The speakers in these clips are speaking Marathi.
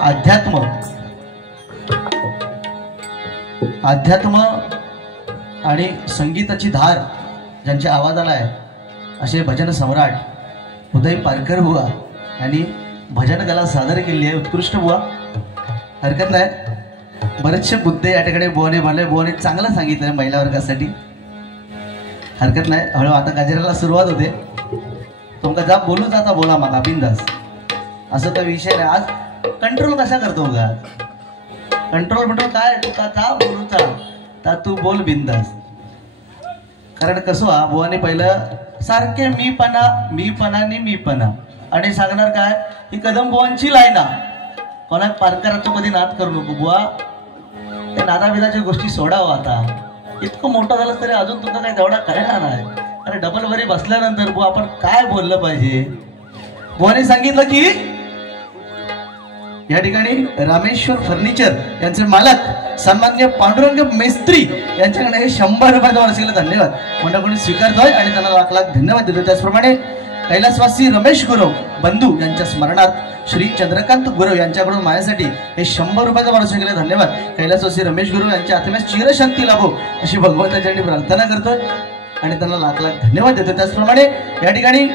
अध्यात्म अध्यात्म आणि संगीताची धार ज्यांच्या आवाजाला आहे असे भजन सम्राट उदय पारकर बुवा यांनी भजन कला सादर केली आहे। उत्कृष्ट बुवा, हरकत नाही। बरेचसे मुद्दे या ठिकाणी बुवाने म्हणले, बुवाने चांगलं सांगितलं महिला वर्गासाठी, हरकत नाही। हळू आता गजराला सुरुवात होते। तुमका जा बोलू जाता बोला मागा बिंदास, असं तर विषय नाही। आज कंट्रोल कसा करतो का? कंट्रोल म्हणतो काय, तुका जा बोलूचा ता तू बोल बिंदास। कारण कसं हा बुवाने पहिलं सारखे मीपणा आणि सांगणार काय, ही कदम बुवांची लायना, कोणाक पारकराचं कधी नाद करू नको बुवा, त्या नादाबिदाच्या गोष्टी सोडावं। आता इतकं मोठं झालं तरी अजून तुमचा काही तेवढा कळणार नाही। अरे डबल वरी बसल्यानंतर बुवा आपण काय बोललं पाहिजे? बुवाने सांगितलं की या ठिकाणी रामेश्वर फर्निचर यांचे मालक सन्माननीय पांडुरंग मेस्त्री यांच्याकडे हे 100 रुपयाचा वार्षिकला धन्यवाद मंडळाकडून स्वीकारतोय आणि त्यांना लाख लाख धन्यवाद देतो। त्याचप्रमाणे कैलासवासी रमेश गुरव बंधू यांच्या स्मरणार्थ श्री चंद्रकांत गुरव यांच्याकडून माझ्यासाठी हे 100 रुपयाचा वार्षिकला धन्यवाद। कैलासवासी रमेश गुरव यांच्या आत्म्यास चिरशांती लाभो अशी भगवंताच्या प्रार्थना करतोय आणि त्यांना लाख लाख धन्यवाद देतो। त्याचप्रमाणे या ठिकाणी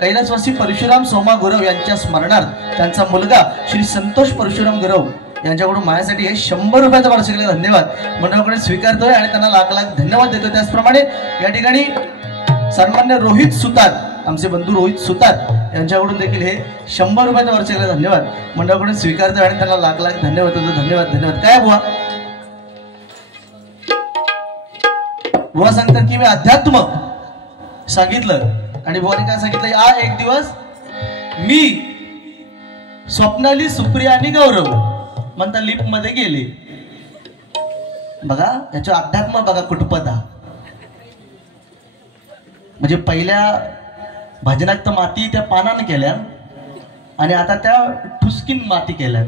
कैलासवासी परशुराम सोमा गुरव यांच्या स्मरणार्थ त्यांचा मुलगा श्री संतोष परशुराम गुरव यांच्याकडून माझ्यासाठी हे 100 रुपयाचा वार्षिकला धन्यवाद मंडळाकडे स्वीकारतोय आणि त्यांना लाख लाख धन्यवाद देतो। त्याचप्रमाणे या ठिकाणी सन्मान्य रोहित सुतार, आमचे बंधू रोहित सुतार यांच्याकडून देखील हे 100 रुपयाचा वार्षिकला धन्यवाद मंडळाकडून स्वीकारतोय आणि त्यांना लाख लाख धन्यवाद देतो। धन्यवाद। काय बुवा? बुवा सांगतात की मी अध्यात्म सांगितलं आणि बुवाने काय सांगितलं, या एक दिवस मी स्वप्नाली, सुप्रिया आणि गौरव म्हणता लिफ्ट मध्ये गेले। बघा याच्या अध्यात्म बघा कुटपता, म्हणजे पहिल्या भजनात तर माती त्या पानाने केल्या आणि आता त्या ठुसकीन माती केल्या,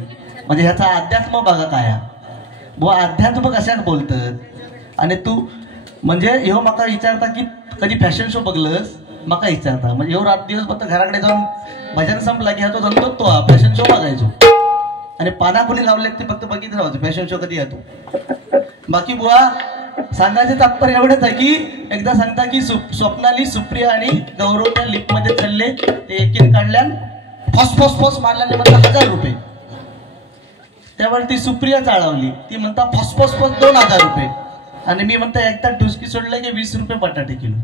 म्हणजे ह्याचा अध्यात्म बघा काय बुवा। अध्यात्म कशात बोलतात? आणि तू म्हणजे ह्यो माका विचारता की कधी फॅशन शो बघलंस, माका विचारता म्हणजे ह्यो रात दिवस फक्त घराकडे जाऊन भजन संपला की हा तो धंदो तो फॅशन शो बघायचो आणि पाना कोणी लावले ते फक्त बघित राहायचो फॅशन शो कधी येतो। बाकी बुवा सांगायचं तात्पर्य एवढंच आहे की एकदा सांगता की स्वप्नाली, सुप्रिया आणि गौरव त्या लिफ्ट मध्ये चालले, ते एकीन काढल्यान फॉस मारल्याने म्हणता 1000 रुपये। त्यावर ती सुप्रिया चाळवली, ती म्हणता फॉस 2000 रुपये आणि मी म्हणता एकदा ठुसकी सोडलं की 20 रुपये बटाटे किलो।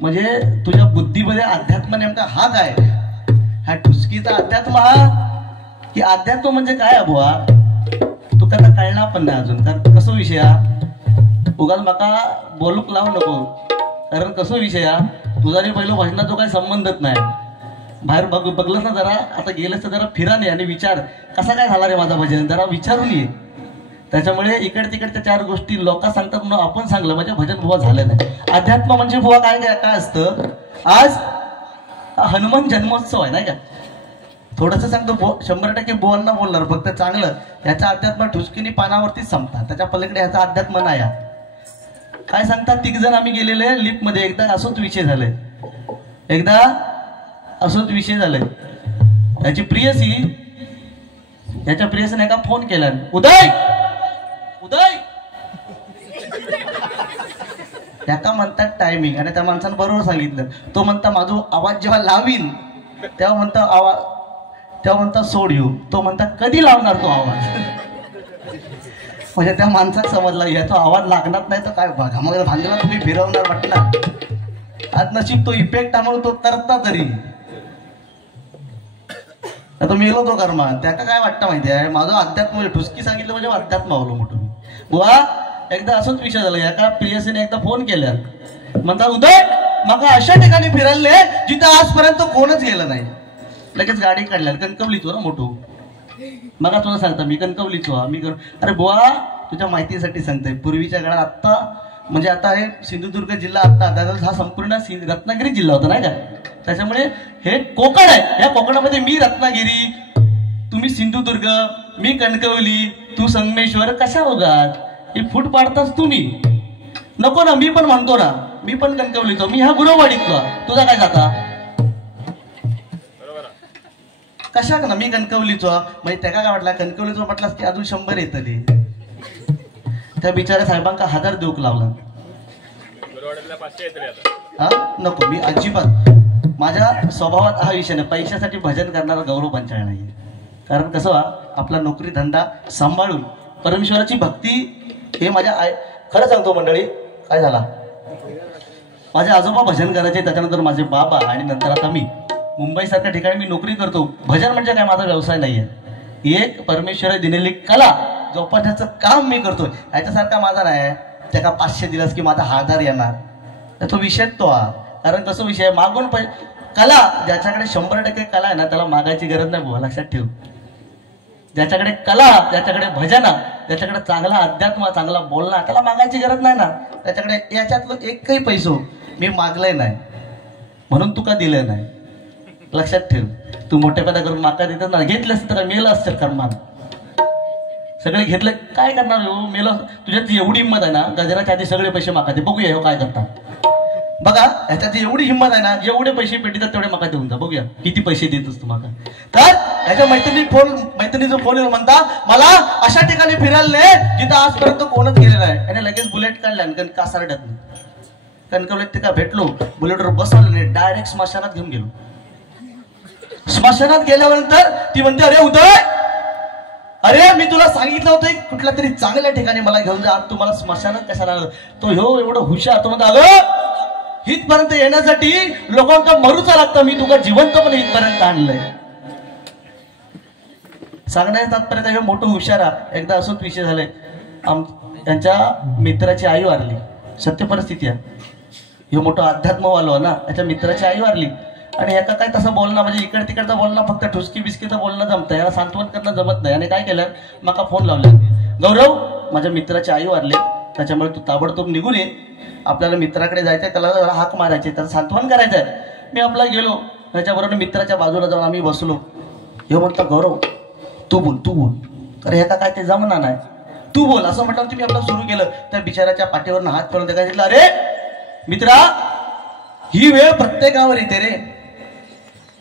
म्हणजे तुझ्या बुद्धीमध्ये अध्यात्म नेमका हा काय? हा ठुसकीचा अध्यात्म हा की अध्यात्म म्हणजे काय बुवा? तू आता कळणार पण नाही अजून, कारण कसं विषय हा उगाच माका बोलूक लावू नको, कारण कसं विषय हा तुझा रे पहिलं भजनाचा काही संबंधच नाही। बाहेर बघलंस ना जरा, आता गेलंस तर जरा फिरा नाही आणि विचार कसा काय झाला रे माझा भजन, जरा विचारून ये। त्याच्यामुळे इकडे तिकडच्या 4 गोष्टी लोक सांगतात म्हणून आपण सांगलं म्हणजे भजन बुवा झालं नाही। अध्यात्म म्हणजे बुवा काय काय असतं? आज हनुमान जन्मोत्सव आहे नाही का, थोडंसं सांगतो 100% बुवांना बोलणार फक्त चांगलं, याचा अध्यात्म ठुसकीनी पानावरतीच संपतात, त्याच्या पलीकडे याचा अध्यात्म नाही। काय सांगतात, 3 जण आम्ही गेलेले लिफ्ट मध्ये, एकदा असोच विषय झालाय, याची प्रियसी, याच्या प्रियसीने एका फोन केला, उदय त्याका म्हणतात टायमिंग, आणि त्या माणसानं बरोबर सांगितलं। तो म्हणता माझा आवाज जेव्हा लावीन तेव्हा म्हणता सोड येऊ, तो म्हणता कधी लावणार तो आवाज? म्हणजे त्या माणसाला समजला याचा आवाज लागणार नाही तर काय बघा मग भांडला तुम्ही फिरवणार वाटणार। आज नशीब तो इफेक्ट त्यामुळे तो तरता तरी तो मेलो तो कर्मा, त्याका काय वाटतं माहिती आहे? माझं अध्यात्म ठुसकी सांगितलं म्हणजे अध्यात्म आवलो मोठं बुवा। एकदा असंच विषय झाला, एका प्रियसीने एकदा फोन केल्या, म्हणता उदय मग अशा ठिकाणी फिरले जिथं आजपर्यंत कोणच गेलं नाही। लगेच गाडी काढल्या, कणकवलीचो ना मोठो, मग तुला सांगता मी कणकवलीचो अरे बुवा तुझ्या माहितीसाठी सांगतोय, पूर्वीच्या काळात आत्ता म्हणजे आता हे सिंधुदुर्ग जिल्हा आता हा संपूर्ण रत्नागिरी जिल्हा होता नाही का, त्याच्यामुळे हे कोकण आहे, या कोकणामध्ये मी रत्नागिरी, तुम्ही सिंधुदुर्ग, मी कणकवली, तू संगमेश्वर, कशा बघात ही फूट पाडताच तुम्ही नको ना। मी पण म्हणतो ना, मी पण कणकवलीचो, मी ह्या गुरववाडीतलो, तुझा काय जाता? कशाक ना मी कणकवलीचो म्हणजे त्याका काय वाटला कणकवलीचो म्हटलास की अजून 100 येतली. त्या बिचाऱ्या साहेबांका 1000 देऊक लावला. हा नको, मी अजिबात माझ्या स्वभावात हा विषय नाही. पैशासाठी भजन करणारा गौरव पंचाळ नाही. कारण कसं आपला नोकरी धंदा सांभाळून परमेश्वराची भक्ती हे माझ्या खरं सांगतो मंडळी. काय झाला, माझे आजोबा भजन करायचे, त्याच्यानंतर माझे बाबा आणि नंतर आता मी मुंबईसारख्या ठिकाणी मी नोकरी करतो. भजन म्हणजे काय माझा व्यवसाय नाहीये, एक परमेश्वराने दिलेली कला जोपासण्याचं काम मी करतोय. ह्याच्यासारखा माझा नाही त्याका 500 दिलास की माझा 1000 येणार, तर तो विषय तो हा. कारण कसं विषय मागून कला ज्याच्याकडे 100% कला आहे ना त्याला मागायची गरज नाही बुवा, लक्षात ठेव. ज्याच्याकडे कला, ज्याच्याकडे भजना, ज्याच्याकडे चांगला अध्यात्म, चांगला बोलणं, त्याला मागायची गरज नाही ना. त्याच्याकडे याच्यातलं एकही पैसो मी मागलाय नाही म्हणून तुका दिलं नाही, लक्षात ठेव. तू मोठेपणा करून माका देत ना, घेतलंस तर मेलं असतं कर्मान. सगळे घेतले काय करणार हो, मेलं. तुझ्यात एवढी हिंमत आहे ना, गजराच्या आधी सगळे पैसे मागा दे, बघूया हो काय करता. बघा ह्याच्यात एवढी हिंमत आहे ना, जेवढे पैसे पेटीतात तेवढे माका देऊन जा, बघूया किती पैसे देतोस तू माका. तर ह्याच्या मैत्रिणीचं फोन येऊन म्हणता मला अशा ठिकाणी फिरायला नाही जिथं आजपर्यंत कोणच गेलेला आहे. आणि लगेच बुलेट काढल्या आणि कासारड्यात कणकवलीत ते का भेटलो, बुलेटवर बसवलं, डायरेक्ट स्मशानात घेऊन गेलो. स्मशानात गेल्यानंतर ती म्हणते अरे उदय, अरे मी तुला सांगितलं होतं कुठल्या तरी चांगल्या ठिकाणी मला घेऊन जा, तुम्हाला स्मशानात कशाला आलं. तो ह्यो एवढं हुशार, तो म्हणतो अगं हितपर्यंत येण्यासाठी लोकांना मरूचा लागतं, मी तुला जिवंतपणे हितपर्यंत आणलंय. सांगण्याचं तात्पर्य हे मोठं हुशार. एकदा असंच विषय झालाय, त्यांच्या मित्राची आई वारली, सत्य परिस्थिती आहे. हे मोठं अध्यात्मवालो ना, त्याच्या मित्राची आई वारली आणि ह्याका काय तसं बोलणं म्हणजे इकडे तिकडचं बोलणं, फक्त ठुसकी बिस्कीचं बोलणं जमतं, याला सांत्वन करणं जमत नाही. आणि काय केलं, मका फोन लावला, गौरव माझ्या मित्राची आई वारली, त्याच्यामुळे तू ताबडतोब निघून ये, आपल्याला मित्राकडे जायचंय, त्याला जरा हाक मारायचे, त्याचं सांत्वन करायचंय. मी आपला गेलो, त्याच्याबरोबर मित्राच्या बाजूला जाऊन आम्ही बसलो. हे म्हणतो गौरव तू बोल तू बोल, अरे ह्याका काय ते जमणार नाही, तू बोल असं म्हटलं. तुम्ही आपलं सुरू केलं, त्या बिचाराच्या पाठीवरून हात करून काय दिला, अरे मित्रा ही वेळ प्रत्येकावर येते रे.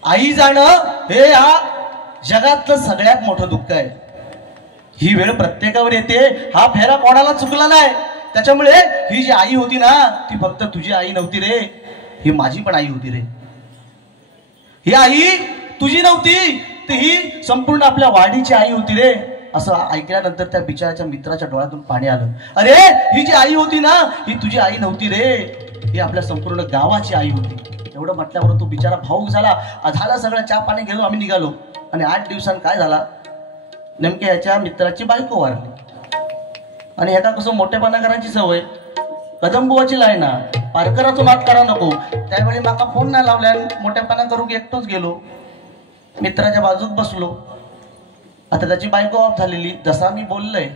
आई जाणं हे या जगातलं सगळ्यात मोठं दुःख आहे. ही वेळ प्रत्येकावर येते, हा फेरा कोणाला चुकला नाही. त्याच्यामुळे ही जी आई होती ना, ती फक्त तुझी आई नव्हती रे, ही माझी पण आई होती रे. ही आई तुझी नव्हती, तर ही संपूर्ण आपल्या वाडीची आई होती रे. असं ऐकल्यानंतर त्या बिचाराच्या मित्राच्या डोळ्यातून पाणी आलं. अरे ही जी आई होती ना, ही तुझी आई नव्हती रे, ही आपल्या संपूर्ण गावाची आई होती. एवढं म्हटल्यावर तो बिचारा भाऊक झाला. झाला सगळं, चहा पाणी गेलो, आम्ही निघालो. आणि 8 दिवसांनी काय झाला, नेमके ह्याच्या मित्राची बायको वारली. आणि ह्याचा कसं मोठेपणा करायची सवय, कदंबुवाची लाय ना, पारकराचं नात करा नको. त्यावेळी माका फोन नाही लावल्या, मोठेपणा करू की एकटोच गेलो, मित्राच्या बाजूक बसलो. आता त्याची बायको ऑफ झालेली, जसा मी बोललोय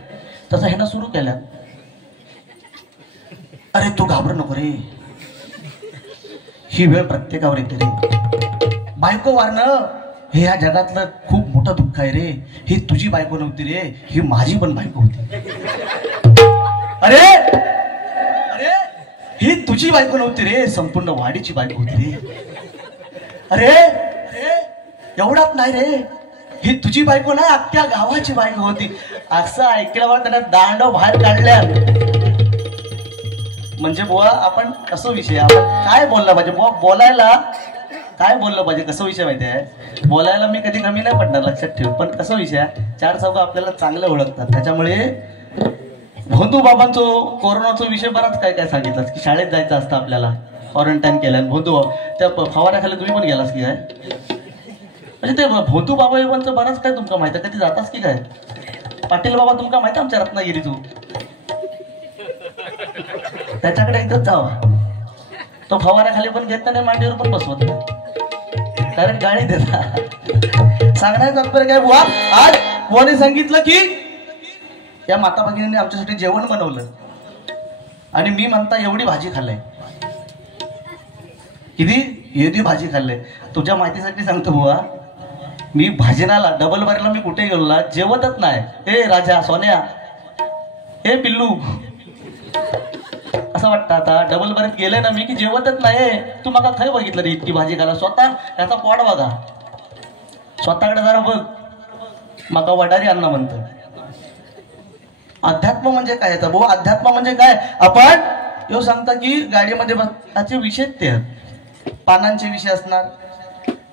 तसं ह्यानं सुरू केल्या, अरे तू घाबरू नको रे, ही वेळ प्रत्येकावर येते रे. बायको वारणं हे या जगातलं खूप मोठं दुःख आहे रे. ही तुझी बायको नव्हती रे, ही माझी पण बायको होती. अरे अरे ही तुझी बायको नव्हती रे, संपूर्ण वाडीची बायको होती रे. अरे अरे एवढाच नाही रे, ही तुझी बायको नाही, अख्ख्या गावाची बायको होती. असं ऐकल्यावर त्यांना दांडव बाहेर काढल्या. म्हणजे बुवा आपण कसं विषय, आपण काय बोललं पाहिजे बुवा, बोलायला काय बोललं पाहिजे, कसं विषय माहिती आहे. बोलायला मी कधी कमी नाही पडणार, लक्षात ठेव. पण कसं विषय, 4 चौघ आपल्याला चांगलं ओळखतात. त्याच्यामुळे भोंदू बाबांचं कोरोनाचा विषय बराच काय काय सांगितलं की शाळेत जायचं असतं आपल्याला, क्वारंटाईन केलं. भोंदू त्या फवाऱ्याखाली तुम्ही पण गेलास की काय, म्हणजे ते भोंदू बाबांचं बराच काय तुमका माहिती आहे, कधी जातास की काय. पाटील बाबा तुमका माहिती आमच्या रत्नागिरी, तू त्याच्याकडे एकदाच जावा, तो फवाऱ्याखाली पण घेत नाही, मांडीवर पण बसवत नाही, कारण गाडी देता. सांगण्याचं तात्पर्य काय बुवा, आज बुवाने सांगितलं की या माता भगिनीने आमच्यासाठी जेवण बनवलं आणि मी म्हणता एवढी भाजी खाल्लंय, किती एवढी भाजी खाल्लंय. तुझ्या माहितीसाठी सांगतो बुवा, मी भाजनाला डबल बारीला मी कुठे गेलो ना, जेवतच नाही. हे राजा सोन्या, हे पिल्लू, असं वाटतं आता डबल बारीत गेलंय ना मी की जेवतच नाही. तू मला काय बघितलं रे इतकी भाजी खाला, स्वतः याचा पोट बघा. स्वतःकडे जरा बघ, माका वडारी अण्णा म्हणतं. अध्यात्म म्हणजे काय भाऊ? अध्यात्म म्हणजे काय? आपण यो सांगता की गाडीमध्ये बसण्याचे विषय ते पानांचे विषय असणार.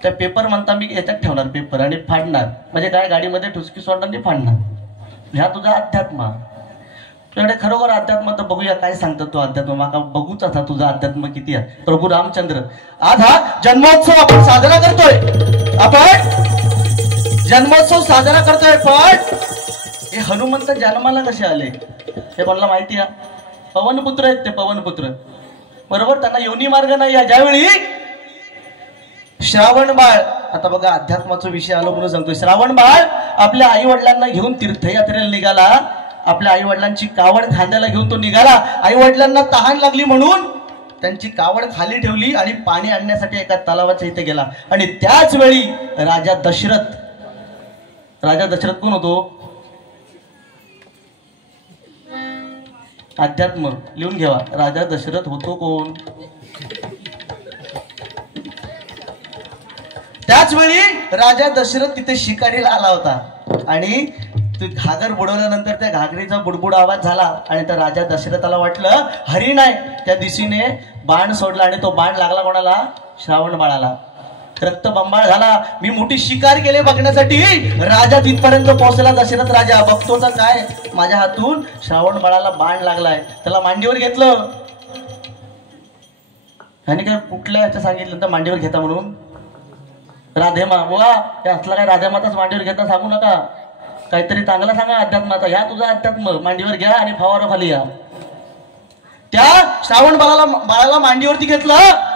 त्या पेपर म्हणता मी याच्यात ठेवणार पेपर आणि फाडणार, म्हणजे काय गाडीमध्ये ठुसकी सोडणार आणि फाडणार. ह्या तुझा अध्यात्म. तुझ्याकडे खरोखर अध्यात्म तर बघूया काय सांगतात तो अध्यात्म. माका बघूच आता तुझा अध्यात्म किती आहे. प्रभू रामचंद्र, आज हा जन्मोत्सव आपण साजरा करतोय. आपण जन्मोत्सव साजरा करतोय, पण हे हनुमंत जन्माला कसे आले हे कोणाला माहिती आहे? पवनपुत्र आहेत ते, पवनपुत्र. बरोबर, त्यांना योनी मार्ग नाही आहे. ज्यावेळी श्रावण बाळ, आता बघा अध्यात्माचा विषय आलो म्हणून सांगतोय. श्रावण बाळ आपल्या आई वडिलांना घेऊन तीर्थयात्रेला निघाला. आपल्या आई वडिलांची कावड खांद्याला घेऊन तो निघाला. आई वडिलांना तहान लागली म्हणून त्यांची कावड खाली ठेवली आणि पाणी आणण्यासाठी एका तलावाच्या इथे गेला. आणि त्याच वेळी राजा दशरथ कोण होतो? अध्यात्म लिहून घ्यावा. राजा दशरथ होतो कोण? त्याच वेळी राजा दशरथ तिथे शिकारीला आला होता आणि घागर बुडवल्यानंतर त्या घागरीचा बुडबुड आवाज झाला आणि त्या राजा दशरथाला वाटलं हरी नाही. त्या दिशेने बाण सोडला आणि तो बाण लागला कोणाला? श्रावण बाळाला. रक्तबंबाळ झाला. मी मोठी शिकार केले बघण्यासाठी राजा तिथपर्यंत पोहोचला. दशरथ राजा बघतो तर काय, माझ्या हातून श्रावण बाळाला बाण लागलाय. त्याला मांडीवर घेतलं आणि काय कुठल्या याचं सांगितलं तर मांडीवर घेता म्हणून? राधेमा. बुवा असला काय राधेमाताच मांडीवर घेता सांगू नका. काहीतरी चांगला सांगा अध्यात्माचा. ह्या तुझा अध्यात्म. मांडीवर घ्या आणि फवारा खाली या. त्या श्रावण बाळाला मांडीवरती घेतलं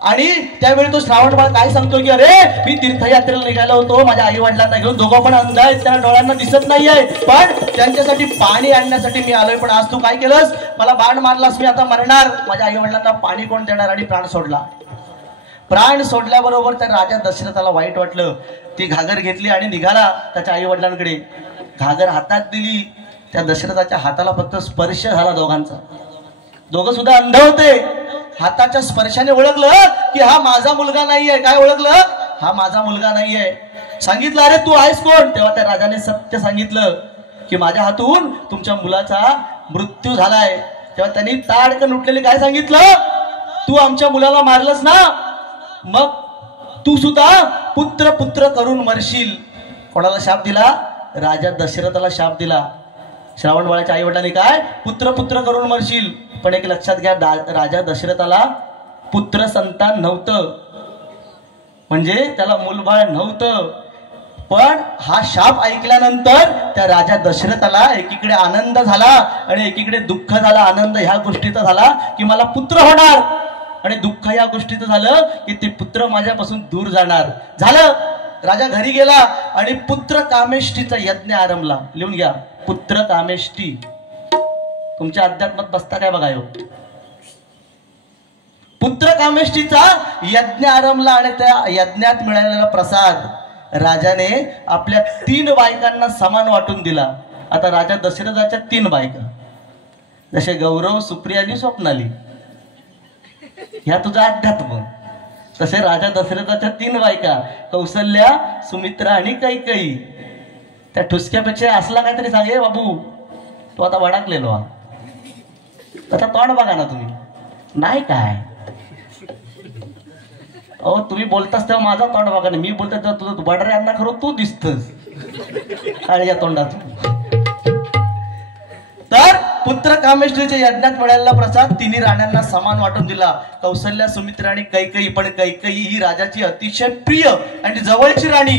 आणि त्यावेळी तो श्रावण बाळ काय सांगतो की अरे मी तीर्थयात्रेला निघालो होतो माझ्या आई वडिलांना घेऊन. दोघं पण अंध आहेत, त्या डोळ्यांना दिसत नाहीये, पण त्यांच्यासाठी पाणी आणण्यासाठी मी आलोय. पण आज तू काय केलंस? मला बाण मारलास, मी आता मरणार. माझ्या आई वडिलांना पाणी कोण देणार? आणि प्राण सोडला. प्राण सोडल्याबरोबर त्या राजा दशरथाला वाईट वाटलं. ती घागर घेतली आणि निघाला त्याच्या आई वडिलांकडे. घागर हातात दिली. त्या दशरथाच्या हाताला फक्त स्पर्श झाला दोघांचा. दोघं सुद्धा अंध होते. हाताच्या स्पर्शाने ओळखलं की हा माझा मुलगा नाहीये. काय ओळखलं? हा माझा मुलगा नाहीये. सांगितलं अरे तू आहेस कोण? तेव्हा त्या राजाने सत्य सांगितलं की माझ्या हातून तुमच्या मुलाचा मृत्यू झालाय. तेव्हा त्यांनी ताडकन उठलेले काय सांगितलं? तू आमच्या मुलाला मारलंस ना, मग तू सुद्धा पुत्र पुत्र करून मरशील. कोणाला शाप दिला? राजा दशरथाला शाप दिला. श्रावण बाळाच्या आई वडिलांनी काय? पुत्र पुत्र करून मरशील. पण एक लक्षात घ्या, राजा दशरथाला पुत्र संतान नव्हतं, म्हणजे त्याला मूलबाळ नव्हतं. पण हा शाप ऐकल्यानंतर त्या राजा दशरथाला एकीकडे आनंद झाला आणि एकीकडे दुःख झाला. आनंद ह्या गोष्टीचा झाला की मला पुत्र होणार, आणि दुःख या गोष्टीचं झालं की ते पुत्र माझ्यापासून दूर जाणार. झालं. राजा घरी गेला आणि पुत्र कामेष्टीचा यज्ञ आरंभला. लिहून घ्या, पुत्र कामेष्टी. तुमच्या अध्यात्मात बसता काय बघा. पुत्र कामेष्टीचा यज्ञ आरंभला आणि त्या यज्ञात मिळालेला प्रसाद राजाने आपल्या 3 बायकांना समान वाटून दिला. आता राजा दशरथाच्या 3 बायका, जसे गौरव, सुप्रिया आणि स्वप्नाली, ह्या तुझा अध्यात्म. तसे राजा दशरथाच्या 3 बायका, कौसल्या, सुमित्रा आणि कैकेयी. त्या ठुसक्यापेक्षा असला काहीतरी सांगे बाबू, तो आता वडाकलेलो. आता तोंड बघा ना तुम्ही. नाही काय अहो, तुम्ही बोलतास तेव्हा माझा तोंड बघा ना. मी बोलतो तेव्हा तुझं वडरे अण्णा खरं तू दिसतस काळ्या तोंडातून. तर पुत्र कामेष्टीच्या यज्ञात मिळालेला प्रसाद 3 राण्यांना समान वाटून दिला. कौसल्या, सुमित्रा आणि कैकेयी. पण कैकेयी ही राजाची अतिशय प्रिय आणि जवळची राणी.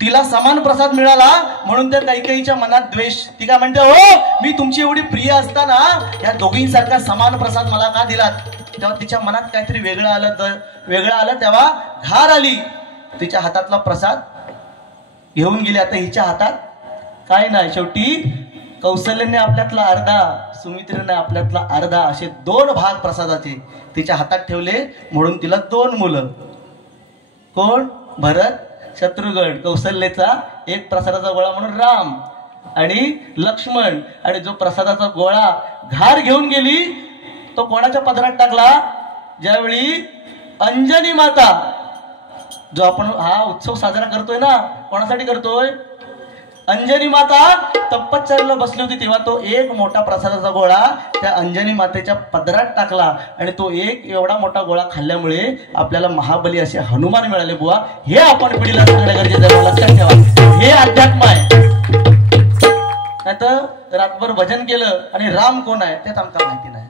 तिला समान प्रसाद मिळाला म्हणून त्या कैकेयीच्या मनात द्वेष. ती काय म्हणते, हो मी तुमची एवढी प्रिय असताना या दोघींसारखा समान प्रसाद मला का दिलात? तेव्हा तिच्या मनात काहीतरी वेगळं आलं. तेव्हा घार आली. तिच्या हातातला प्रसाद घेऊन गेली. आता हिच्या हातात काय नाही. शेवटी कौशल्याने आपल्यातला अर्धा, सुमित्रेने आपल्यातला अर्धा, असे 2 भाग प्रसादाचे तिच्या हातात ठेवले. म्हणून तिला 2 मुलं. कोण? भरत, शत्रुघ्न. कौशल्याचा एक प्रसादाचा गोळा म्हणून राम आणि लक्ष्मण. आणि जो प्रसादाचा गोळा घार घेऊन गेली तो कोणाच्या पदरात टाकला? ज्यावेळी अंजनी माता जो आपण हा उत्सव साजरा करतोय ना, कोणासाठी करतोय? अंजनी माता तपश्चर्येला बसली होती तेव्हा तो एक मोठा प्रसादाचा गोळा त्या अंजनी मातेच्या पदरात टाकला आणि तो एक एवढा मोठा गोळा खाल्ल्यामुळे आपल्याला महाबली असे हनुमान मिळाले बुवा. हे आपण पिढीला सांगणं गरजेचं आहे, लक्षात ठेवा. हे अध्यात्म आहे. नाही तर रातभर भजन केलं आणि राम कोण आहे तेच आमका माहिती नाही.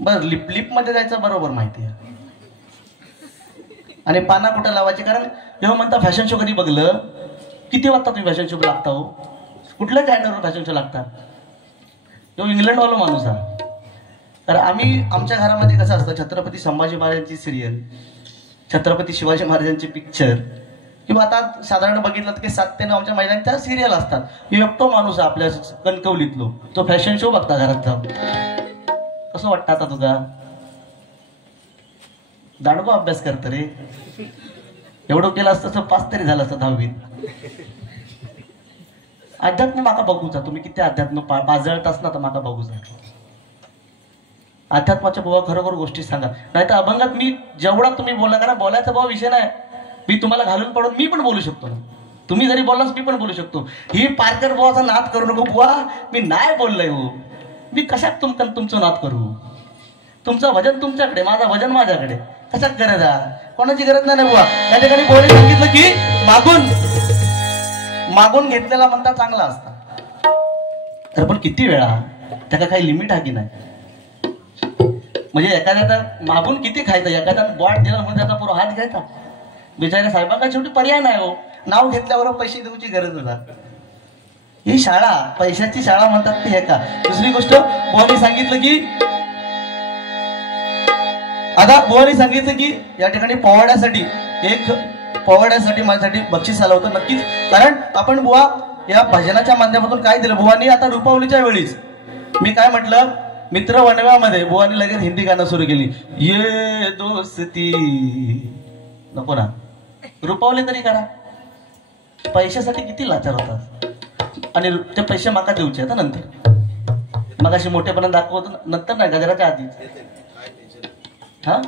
बरं लिप मध्ये जायचं बरोबर माहिती आहे आणि पाना कुठं लावायची. कारण जेव्हा म्हणता फॅशन शो कधी बघलं, किती वाजता तुम्ही फॅशन शो लागता हो? कुठल्या चॅनलवर फॅशन शो लागतात? तो इंग्लंडवाला माणूस आहे. तर आम्ही आमच्या घरामध्ये कसं असतं, छत्रपती संभाजी महाराजांची सिरियल, छत्रपती शिवाजी महाराजांचे पिक्चर किंवा आता साधारण बघितलं की 7 ते 9 आमच्या महिलांच्या सिरियल असतात. मी एकटो माणूस आहे आपल्या कणकवलीतलो, तो फॅशन शो बघता घरात जाऊन. कसं वाटतं आता तुझा? दांडगो अभ्यास करत रे. एवढं केलं असतं तर 5 तरी झालं असतं 10वीत. अध्यात्म माका बघूचा. तुम्ही किती अध्यात्म पाजळतास ना तर माका बघूचा. अध्यात्माच्या बुवा खरोखर गोष्टी सांगा, नाही तर अभंगात मी जेवढा तुम्ही बोला, कारण बोलायचा भाव विषय नाही. मी तुम्हाला घालून पडून मी पण बोलू शकतो ना. तुम्ही जरी बोललास मी पण बोलू शकतो. ही पारकर बुवाचा नाद करू नको बुवा. मी नाही बोललोय हो. मी कशात तुमचं नाद करू? तुमचं भजन तुमच्याकडे, माझा भजन माझ्याकडे. कशात गरज आहे? कोणाची गरज नाही बुवा. त्या ठिकाणी बोले सांगितलं की मागून घेतलेला म्हणता चांगला असता. तर पण किती वेळा, त्याला काही लिमिट आहे की नाही? म्हणजे एखाद्याचा मागून किती खायचं? एखाद्या बॉट दिला म्हणून त्याचा पुरा हात घ्यायचा? बिचारे साहेबांना शेवटी पर्याय नाही हो. नाव घेतल्यावर पैसे देऊची गरज होता. ही शाळा पैशाची शाळा म्हणतात ती हे का? दुसरी गोष्ट बुवानी सांगितलं की या ठिकाणी पोवाड्यासाठी माझ्यासाठी बक्षीस आलं होतं नक्कीच. कारण आपण बुवा या भजनाच्या माध्यमातून काय दिलं बुवानी. आता रुपावलीच्या वेळीच मी काय म्हटलं, मित्र वनव्यामध्ये बुवानी लगेच हिंदी गाणं सुरू केली. ये दोस्ती नको ना, रुपावली तरी करा. पैशासाठी किती लाचार होतात. आणि ते पैसे माका देऊचे आता नंतर. मग अशी मोठेपणा दाखवतो नंतर नाही, गजराच्या आधी. हा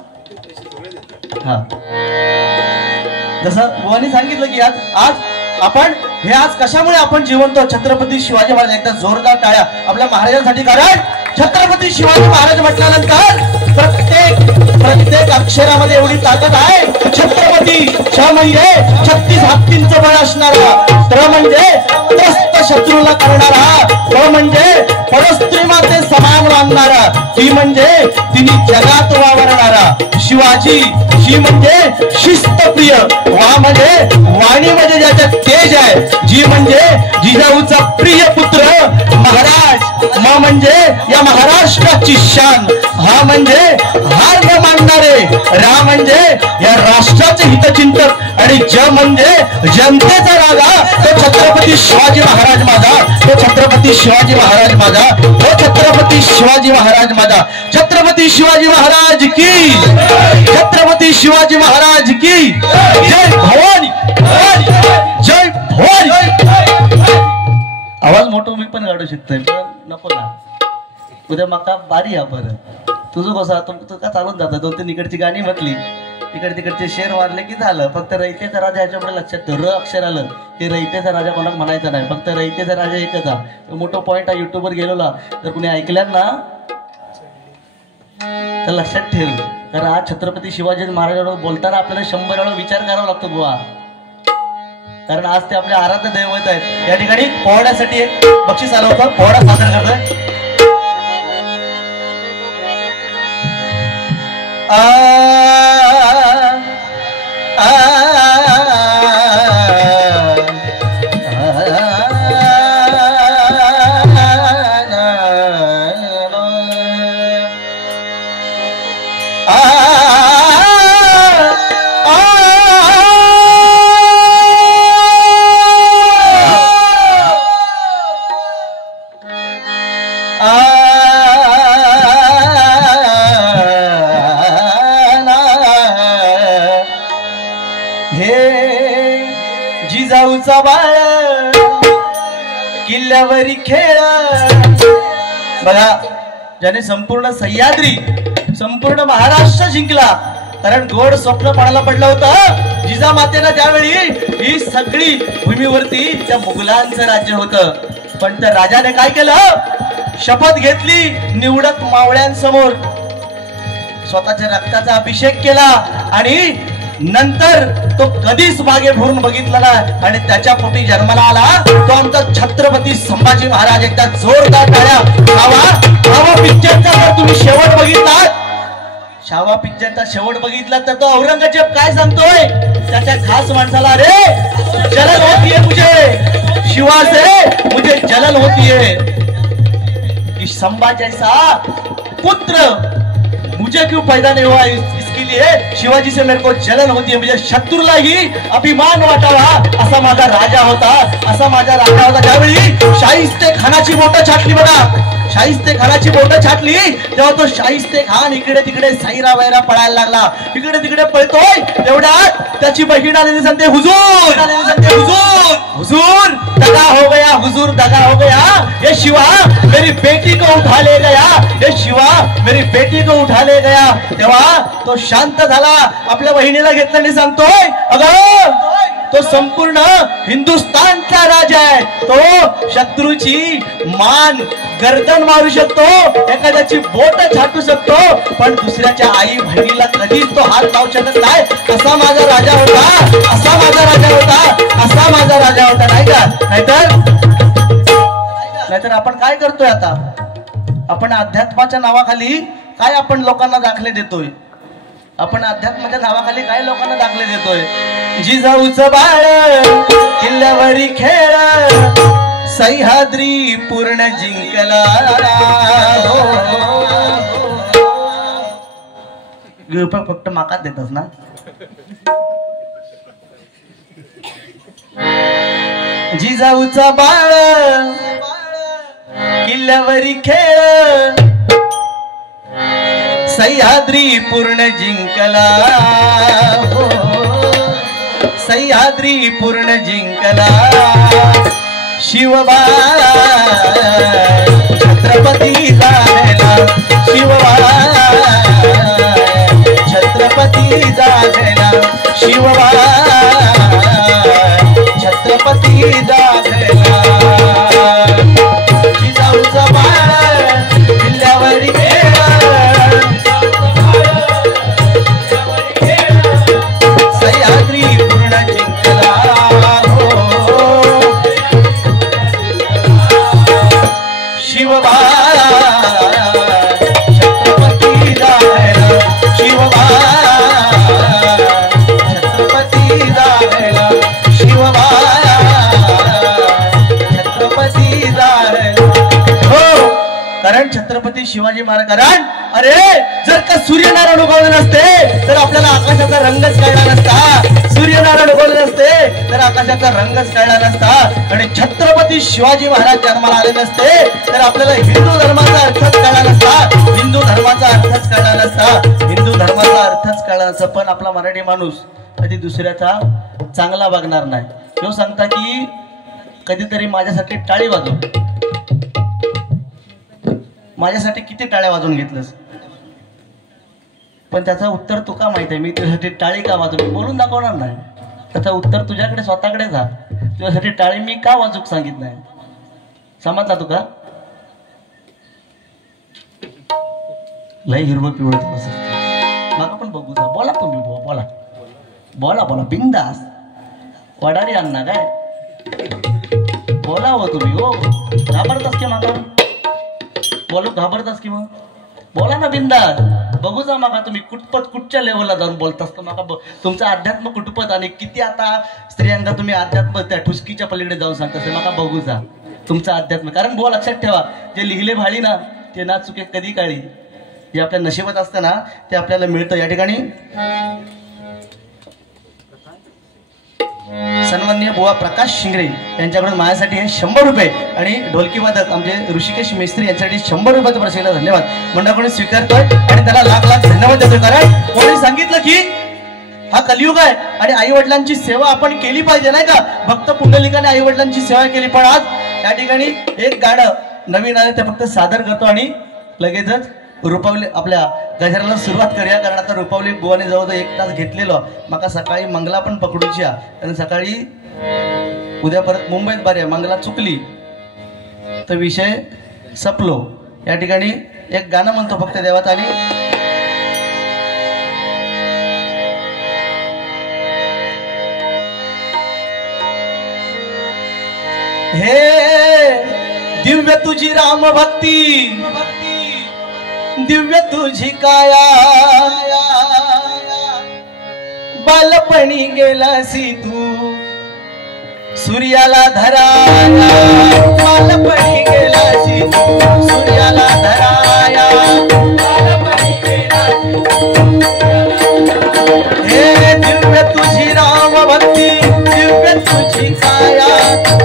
हा जसं बुवानी सांगितलं की आज कशामुळे आपण जिवंत? छत्रपती शिवाजी महाराज. एकदा जोरदार टाळ्या आपल्या महाराजांसाठी. कारण छत्रपती शिवाजी महाराज म्हटल्यानंतर प्रत्येक अक्षरामध्ये एवढी ताकद आहे. छत्रपती छ म्हणजे 36 हत्तींचं बळ असणारा, त्र म्हणजे त्रस्त शत्रूला करणारा, प म्हणजे परस्त्री माते समान मानणारा, ती म्हणजे तिने जगात वावरणारा शिवाजी. शी म्हणजे शिस्तप्रिय, वा म्हणजे वाणी म्हणजे ज्याच्यात तेज आहे, जी म्हणजे जिजाऊचा प्रिय पुत्र महाराज, म म्हणजे या महाराष्ट्राची शान, हा म्हणजे हार न मानणारे, रा म्हणजे या राष्ट्राचे हितचिंतक, आणि ज म्हणजे जनतेचा राजा. तो छत्रपती शिवाजी महाराज माझा, तो छत्रपती शिवाजी महाराज माझा, तो छत्रपती शिवाजी महाराज माझा. छत्रपती शिवाजी महाराज की, छत्रपती शिवाजी महाराज की जय. भवानी जय भवानी. आवाज मोठो मी पण काढू शकतोय पण नको ना, उद्या माका बारी या परत. तुझं कसं तुमचं का चालून जातं. 2-3 इकडची गाणी म्हटली, इकडे तिकडचे शेर मारले की झालं. फक्त रयतेचा राजा ह्याच्यामुळे लक्षात ठेव. र अक्षर आलं की रयतेचा राजा कोणाला म्हणायचा नाही, फक्त रयतेचा राजा एकच आहे. मोठा पॉईंट आहे. युट्यूबवर गेलेला तर कुणी ऐकल्यात ना तर लक्षात ठेव. कारण आज छत्रपती शिवाजी महाराजांवर बोलताना आपल्याला 100 वेळा विचार करावा लागतो बुवा. कारण आज ते आपले आराध्य दैवत आहेत. या ठिकाणी पोहण्यासाठी एक बक्षीस आलं होतं, पोहणा सादर करतोय. जिजाऊचा बाळ किल्ल्यावरी खेळ. बघा, ज्याने संपूर्ण सह्याद्री, संपूर्ण महाराष्ट्र जिंकला, कारण गोड स्वप्न पणाला पडलं होतं जिजामातेनं त्यावेळी ही सगळी भूमीवरती त्या मुघलांचं राज्य होतं. पण त्या राजाने काय केलं, शपथ घेतली निवडक मावळ्यांसमोर, स्वतःच्या रक्ताचा अभिषेक केला आणि नंतर तो कधीच मागे फिरून बघितला नाही आणि त्याच्या पोटी जन्माला आला तो आमचा छत्रपती संभाजी महाराज. एकदा जोरदार टाळ्या. शावा पिक्चरचा जर तुम्ही शेवट बघितला, शावा पिक्चरचा शेवट बघितला तर तो औरंगजेब काय सांगतोय त्याच्या खास माणसाला, अरे जलन होतीये मुझे शिवा से, मुझे जलन होतीये कि संभा जैसा पुत्र मुझे क्यों पैदा नहीं हुआ, इसके लिए शिवाजी से मेरे को जलन होती है. मुझे शत्रूला ही अभिमान वाटावा असा माझा राजा होता, असा माझा राजा होता. ज्यावेळी शाहिस्ते खानाची बोटं छाटली बघा, शाहिस्ते खानाची बोटं छाटली तेव्हा तो शाहिस्ते खान इकडे तिकडे साईरा वैरा पळायला लागला, इकडे तिकडे पळतोय. तेवढ्यात त्याची बहीण आलेली सांगते, हुजूर हुजूर हुजूर दगा हो गया, हुजूर दगा हो गया, ये शिवा मेरी बेटी को उठा ले गया, ये शिवा मेरी बेटी को उठा ले गया. तेव्हा तो शांत झाला, आपल्या बहिणीला घेतलं आणि सांगतोय, अगं तो संपूर्ण हिंदुस्थानचा राजा आहे, तो शत्रूची मान गर्दन मारू शकतो, एखाद्याची बोट छाटू शकतो, पण दुसऱ्याच्या आई बहिणीला कधीच तो हात लावू शकत नाही. असा माझा राजा होता, असा माझा राजा होता, असा माझा राजा होता. नाही का? नाहीतर आपण काय करतोय आता, आपण अध्यात्माच्या नावाखाली काय आपण लोकांना दाखले देतोय, आपण अध्यात्माच्या नावाखाली काय लोकांना दाखले देतोय. जिजाऊचं बाळ किल्ल्यावरी खेळ, सह्याद्री पूर्ण जिंकला. फक्त माकाच देतस ना. जिजाऊचा बाळ किल्ल्यावरी खेळ, सह्याद्री पूर्ण जिंकला, हो सह्याद्री पूर्ण जिंकला. शिवबाळ छत्रपती झाला, शिवबाळ छत्रपती झाला, शिवबाळ छत्रपती झाला. जिजाऊचं बाळ किल्ल्यावरी सह्याद्री पूर्ण जिंकला, हो शिवबाळ छत्रपती झाला, शिवबाळ छत्रपती झाला, शिवबाळ छत्रपती झाला. हो, कारण छत्रपती शिवाजी महाराज, कारण अरे जर का सूर्यनारायण उगवले नसते तर आपल्याला आकाशाचा रंगच कळला नसता, सूर्यनारायण उगवले नसते तर आकाशाचा रंगच कळला नसता, आणि छत्रपती शिवाजी महाराज जन्माला आले नसते तर आपल्याला हिंदू धर्माचा अर्थच कळला नसता, हिंदू धर्माचा अर्थच कळला नसता, हिंदू धर्माचा अर्थच कळला नसता. पण आपला मराठी माणूस कधी दुसऱ्याचा चांगला वागणार नाही. तो सांगता की कधीतरी माझ्यासाठी टाळी वाजव, माझ्यासाठी किती टाळ्या वाजवून घेतलंस, पण त्याचं उत्तर तुका माहित आहे, मी तुझ्यासाठी टाळी का वाजवू बोलून दाखवणार नाही. त्याचं उत्तर तुझ्याकडे स्वतःकडे जा, तुझ्यासाठी टाळी मी का वाजूक सांगित नाही. समजला तुका? लय हिरवं पिवळं बस मला पण बघू जा. बोला तुम्ही, बोला बोला बोला बिंदास. वडारी अण्णा काय बोला हो तुम्ही, हो घाबरतास की माका बोलू, घाबरतास की मग बोला ना बिंदास. बघू जा माका तुम्ही कुटपत कुठच्या लेवलला जाऊन बोलतास तर माका तुमचं अध्यात्म कुटपत आणि किती आता स्त्रियांना तुम्ही अध्यात्म त्या ठुसकीच्या पलीकडे जाऊन सांगतास माका बघू जा तुमचं अध्यात्म. कारण बोल लक्षात ठेवा, जे लिहिले भाळी ना ते ना चुके कधी काळी, जे आपल्या नशिबात असतं ना ते आपल्याला मिळतं. या ठिकाणी सन्माननीय बुवा प्रकाश शिंगरे यांच्याकडून माझ्यासाठी हे 100 रुपये आणि ढोलकी वादक आमचे ऋषिकेश मिस्त्री यांच्यासाठी 100 रुपयाचं प्रसिद्ध धन्यवाद मंडळाकडून स्वीकारतोय आणि त्याला लाख लाख धन्यवाद देतोय. कारण कोणी सांगितलं की हा कलियुग आहे आणि आई वडिलांची सेवा आपण केली पाहिजे नाही का. भक्त पुंडलिकाने आई वडिलांची सेवा केली, पण आज या ठिकाणी एक गाणं नवीन आलं ते फक्त सादर करतो आणि लगेचच रुपावली आपल्या गजराला सुरुवात करूया, कारण आता रुपावली बुवाने जवळजवळ 1 तास घेतलेलो. माका सकाळी मंगला पण पकडूची कारण सकाळी उद्या परत मुंबईत बारी मंगला चुकली तर विषय संपलो. या ठिकाणी एक गाणं म्हणतो फक्त देवात. आणि हे दिव्य तुझी राम भक्ती, दिव्य तुझी काया, बालपणी गेलासी तू सूर्याला धराया, बालपणी गेलासी तू सूर्याला धराया, बालपणी गेलासी हे दिव्य तुझी राम भक्ती, दिव्य तुझी काया,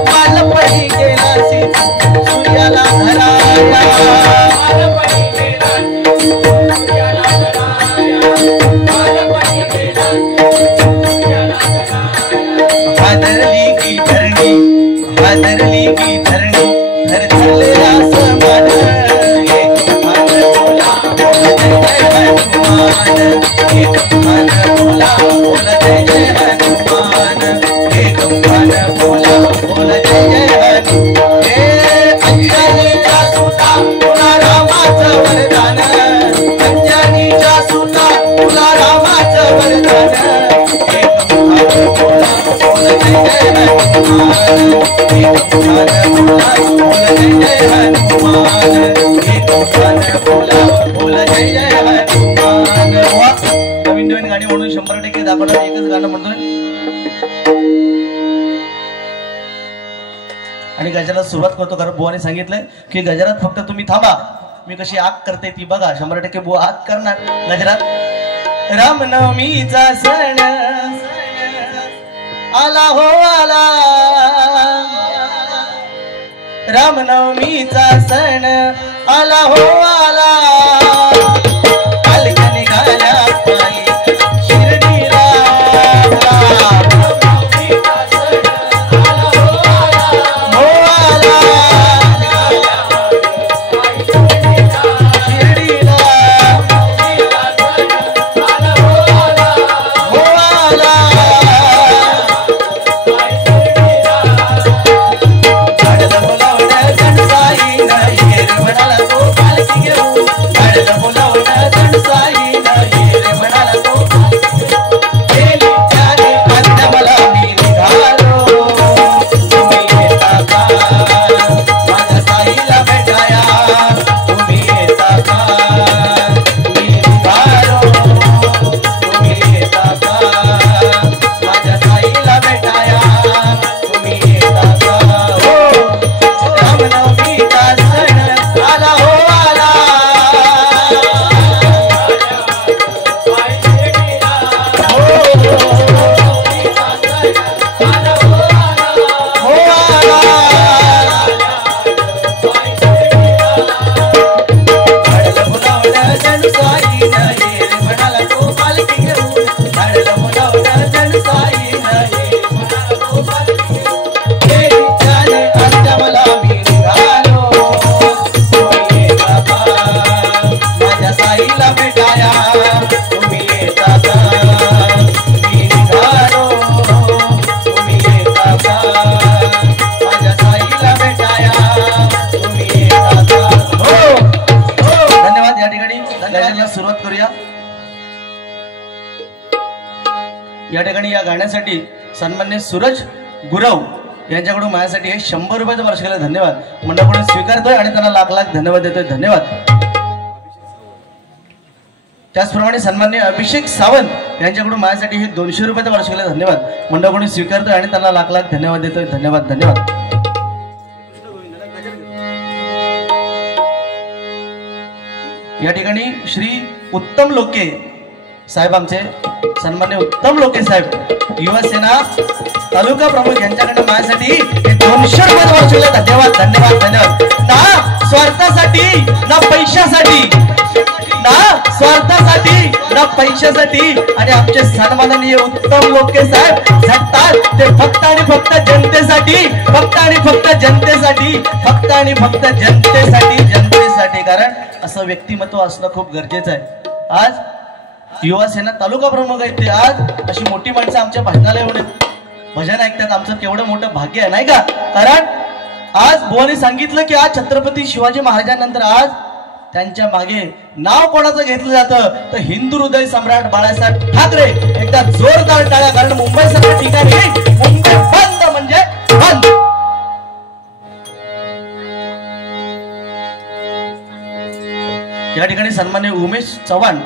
बालपणी गेलासी तू सूर्याला धराया, बालपणी गेलासी तू सूर्याला धराया, बालपणी गेलासी तू सूर्याला धराया. हादरली की धरणी, हादरली की धरणी, धर धरलेला समान, हे तुफान बोला बोल जय हनुमान, हे तुफान बोला बोल जय हनुमान, हे तुफान बोला बोल जय हनुमान. हे अंजनीच्या सुता तुला रामाचं वरदान, अंजनीच्या सुता तुला रामाचं वरदान, हे तुफान बोला बोल जय हनुमान, हे तुफान बोला बोल जय हनुमान, हे तुफान बोला बोल जय हनुमान. नवीन नवीन गाणी म्हणून 100% दाखवणार. एकच गाणं म्हणतोय आणि गजराला सुरुवात करतो. कारण बुवाने सांगितलंय की गजरात फक्त तुम्ही थांबा, मी कशी आग करते ती बघा. 100% बुवा आग करणार गजरात. रामनवमीचा सण आला हो आला, रामनवमीचा सण आला हो आला, पालख्या निघाल्या पायी शिर्डीला, रामनवमीचा सण आला हो आला, हो आला शिर्डीला, आला हो आला, हो आला. सुरुवात करूया. या ठिकाणी या गाण्यासाठी सन्मान्य सूरज गुरव यांच्याकडून माझ्यासाठी हे 100 रुपयाचं वार्षिकाला धन्यवाद मंडळाकडून स्वीकारतोय आणि त्यांना लाख लाख धन्यवाद देतोय. धन्यवाद. त्याचप्रमाणे सन्मान्य अभिषेक सावंत यांच्याकडून माझ्यासाठी हे 200 रुपयाचं वार्षिकाला धन्यवाद मंडळाकडून स्वीकारतोय आणि त्यांना लाख लाख धन्यवाद देतोय. धन्यवाद. धन्यवाद. या ठिकाणी श्री उत्तम लोके साहेब, आमचे सन्मान्य उत्तम लोके साहेब युवा सेना तालुका प्रमुख यांच्याकडे माझ्यासाठी 200 रुपये वार्षिकाला धन्यवाद. धन्यवाद. धन्यवाद. ना स्वार्थासाठी ना पैशासाठी, ना स्वार्थासाठी ना पैशासाठी आणि आमचे सन्माननीय उत्तम लोके साहेब झटतात ते फक्त आणि फक्त जनतेसाठी, फक्त आणि फक्त जनतेसाठी, फक्त आणि फक्त जनतेसाठी, जनतेसाठी. कारण असं व्यक्तिमत्व असणं खूप गरजेचं आहे. आज युवा सेना तालुका प्रमुख आहेत ते, आज अशी मोठी माणसं आमच्या भजनाला एवढे भजन ऐकतात, आमचं केवढं मोठं भाग्य आहे नाही का. कारण आज बुवाने सांगितलं की आज छत्रपती शिवाजी महाराजांनंतर आज त्यांच्या मागे नाव कोणाचं घेतलं जातं तर हिंदू हृदय सम्राट बाळासाहेब ठाकरे. एकदा जोरदार टाळ्या. कारण मुंबई सारख्या ठिकाणी मुंबई बंद म्हणजे बंद. या ठिकाणी सन्मान्य उमेश चव्हाण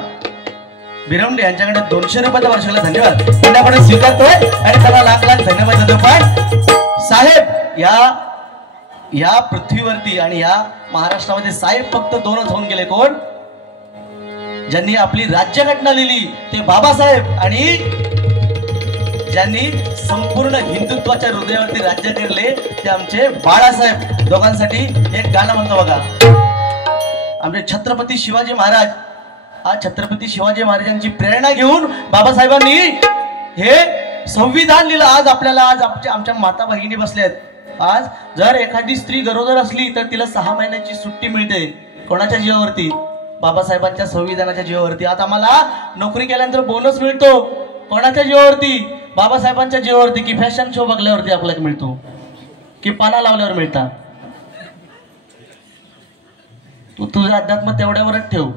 बिरवंडे यांच्याकडे 200 रुपयाच्या वर्षाला धन्यवाद त्यांच्याकडे स्वीकारतोय आणि त्याला लाख लाख धन्यवाद देतो. पण साहेब या पृथ्वीवरती आणि या महाराष्ट्रामध्ये साहेब फक्त दोनच होऊन गेले. कोण? ज्यांनी आपली राज्यघटना लिहिली ते बाबासाहेब, आणि ज्यांनी संपूर्ण हिंदुत्वाच्या हृदयावरती राज्य केले ते आमचे बाळासाहेब. दोघांसाठी एक गाणं म्हणतो बघा. आमचे छत्रपती शिवाजी महाराज, आज छत्रपती शिवाजी महाराजांची प्रेरणा घेऊन बाबासाहेबांनी हे संविधान लिहिलं. आज आपल्याला आज आमच्या माता भगिनी बसल्यात. आज जर एखादी स्त्री गरोदर असली तर तिला 6 महिन्याची सुट्टी मिळते. कोणाच्या जीवावरती? बाबासाहेबांच्या संविधानाच्या जीवावरती. आज आम्हाला नोकरी केल्यानंतर बोनस मिळतो. कोणाच्या जीवावरती? बाबासाहेबांच्या जीवावरती. की फॅशन शो बघल्यावरती आपल्याला मिळतो, की पाना लावल्यावर मिळतात? तू तुझं अध्यात्म तेवढ्यावरच ठेव.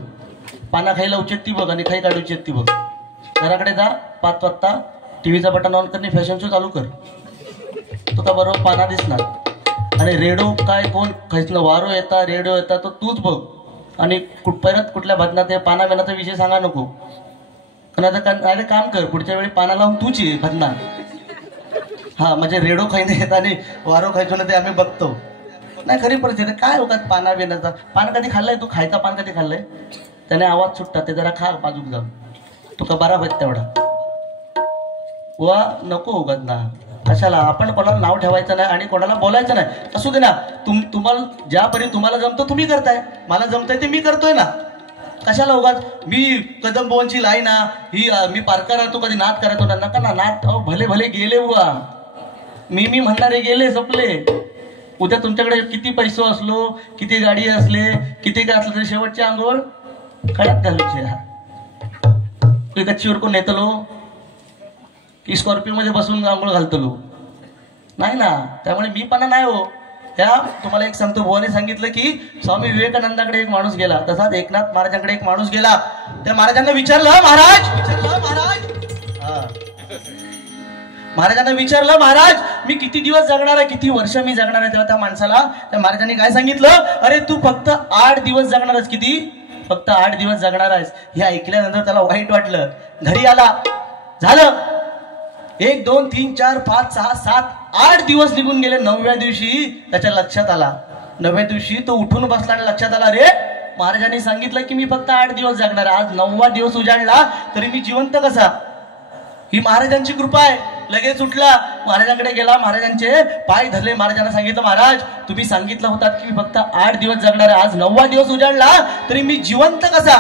पाना खायला उचित ती बघ आणि खाई काढू उचित ती बघ. घराकडे जा, 5 वाजता टीव्हीचा बटन ऑन करणे, फॅशन शो चालू कर. तुका बरोबर पाना दिसणार. आणि रेडिओ काय कोण खायचं वारो येता रेडिओ येता तो तूच बघ. आणि परत कुठल्या भजनात पाना बिनाचा विषय सांगा नको. अरे काम कर, पुढच्या वेळी पाना लावून तूच ये भजनात. हा म्हणजे रेडिओ खाईने येत आणि वारो खायचो ना ते आम्ही बघतो. नाही खरी परिस्थिती काय होतात पाना बिनाचा. पान कधी खाल्लंय तू? खायचा पान कधी खाल्लंय? त्याने आवाज सुटतात, ते जरा खा बाजूक जाऊन. तुका बरा होत तेवढा वा नको उगत ना. कशाला? आपण कोणाला नाव ठेवायचं नाही आणि कोणाला बोलायचं नाही. असू दे ना. तुम्हाला ज्यापर्यंत तुम्हाला जमतं तुम्ही करताय, मला जमतंय ते मी करतोय ना. कशाला उगाच मी कदम बोनची लाई ना ही मी पारका राहतो कधी नाद करायचो ना. नका ना नाद. भले भले गेले बुवा. मी म्हणणारे गेले, संपले. उद्या तुमच्याकडे किती पैसे असलो, किती गाडी असले, किती काय असलं तरी शेवटची आंघोळ खड्यात घालूचे. गच्चीवर कोण नेतलो की स्कॉर्पिओ मध्ये बसून आंघोळ घालतलो नाही ना. त्यामुळे मी पण नाही हो. त्या तुम्हाला एक सांगतो, बुवाने सांगितलं की स्वामी विवेकानंदाकडे एक माणूस गेला, तसाच एकनाथ महाराजांकडे एक माणूस गेला. त्या महाराजांना विचारलं, महाराजांना विचारलं, महाराज मी किती दिवस जगणार आहे, किती वर्ष मी जगणार आहे. तेव्हा त्या माणसाला त्या महाराजांनी काय सांगितलं, अरे तू फक्त 8 दिवस जगणार आहेस. किती? फक्त 8 दिवस जगणार आहेस. हे ऐकल्यानंतर त्याला वाईट वाटलं. घरी आला, झालं 1 2 3 4 5 6 7 8 दिवस निघून गेले. 9व्या दिवशी त्याच्या लक्षात आला. 9व्या दिवशी तो उठून बसला आणि लक्षात आला, रे महाराजांनी सांगितलं की मी फक्त 8 दिवस जगणार आहे. आज 9वा दिवस उजाडला तरी मी जिवंत कसा? ही महाराजांची कृपा आहे. लगेच उठला, महाराजांकडे गेला, महाराजांचे पाय धरले. महाराजांना सांगितलं, महाराज तुम्ही सांगितलं होतात की मी फक्त 8 दिवस जगणार आहे. आज 9वा दिवस उजाडला तरी मी जिवंत कसा?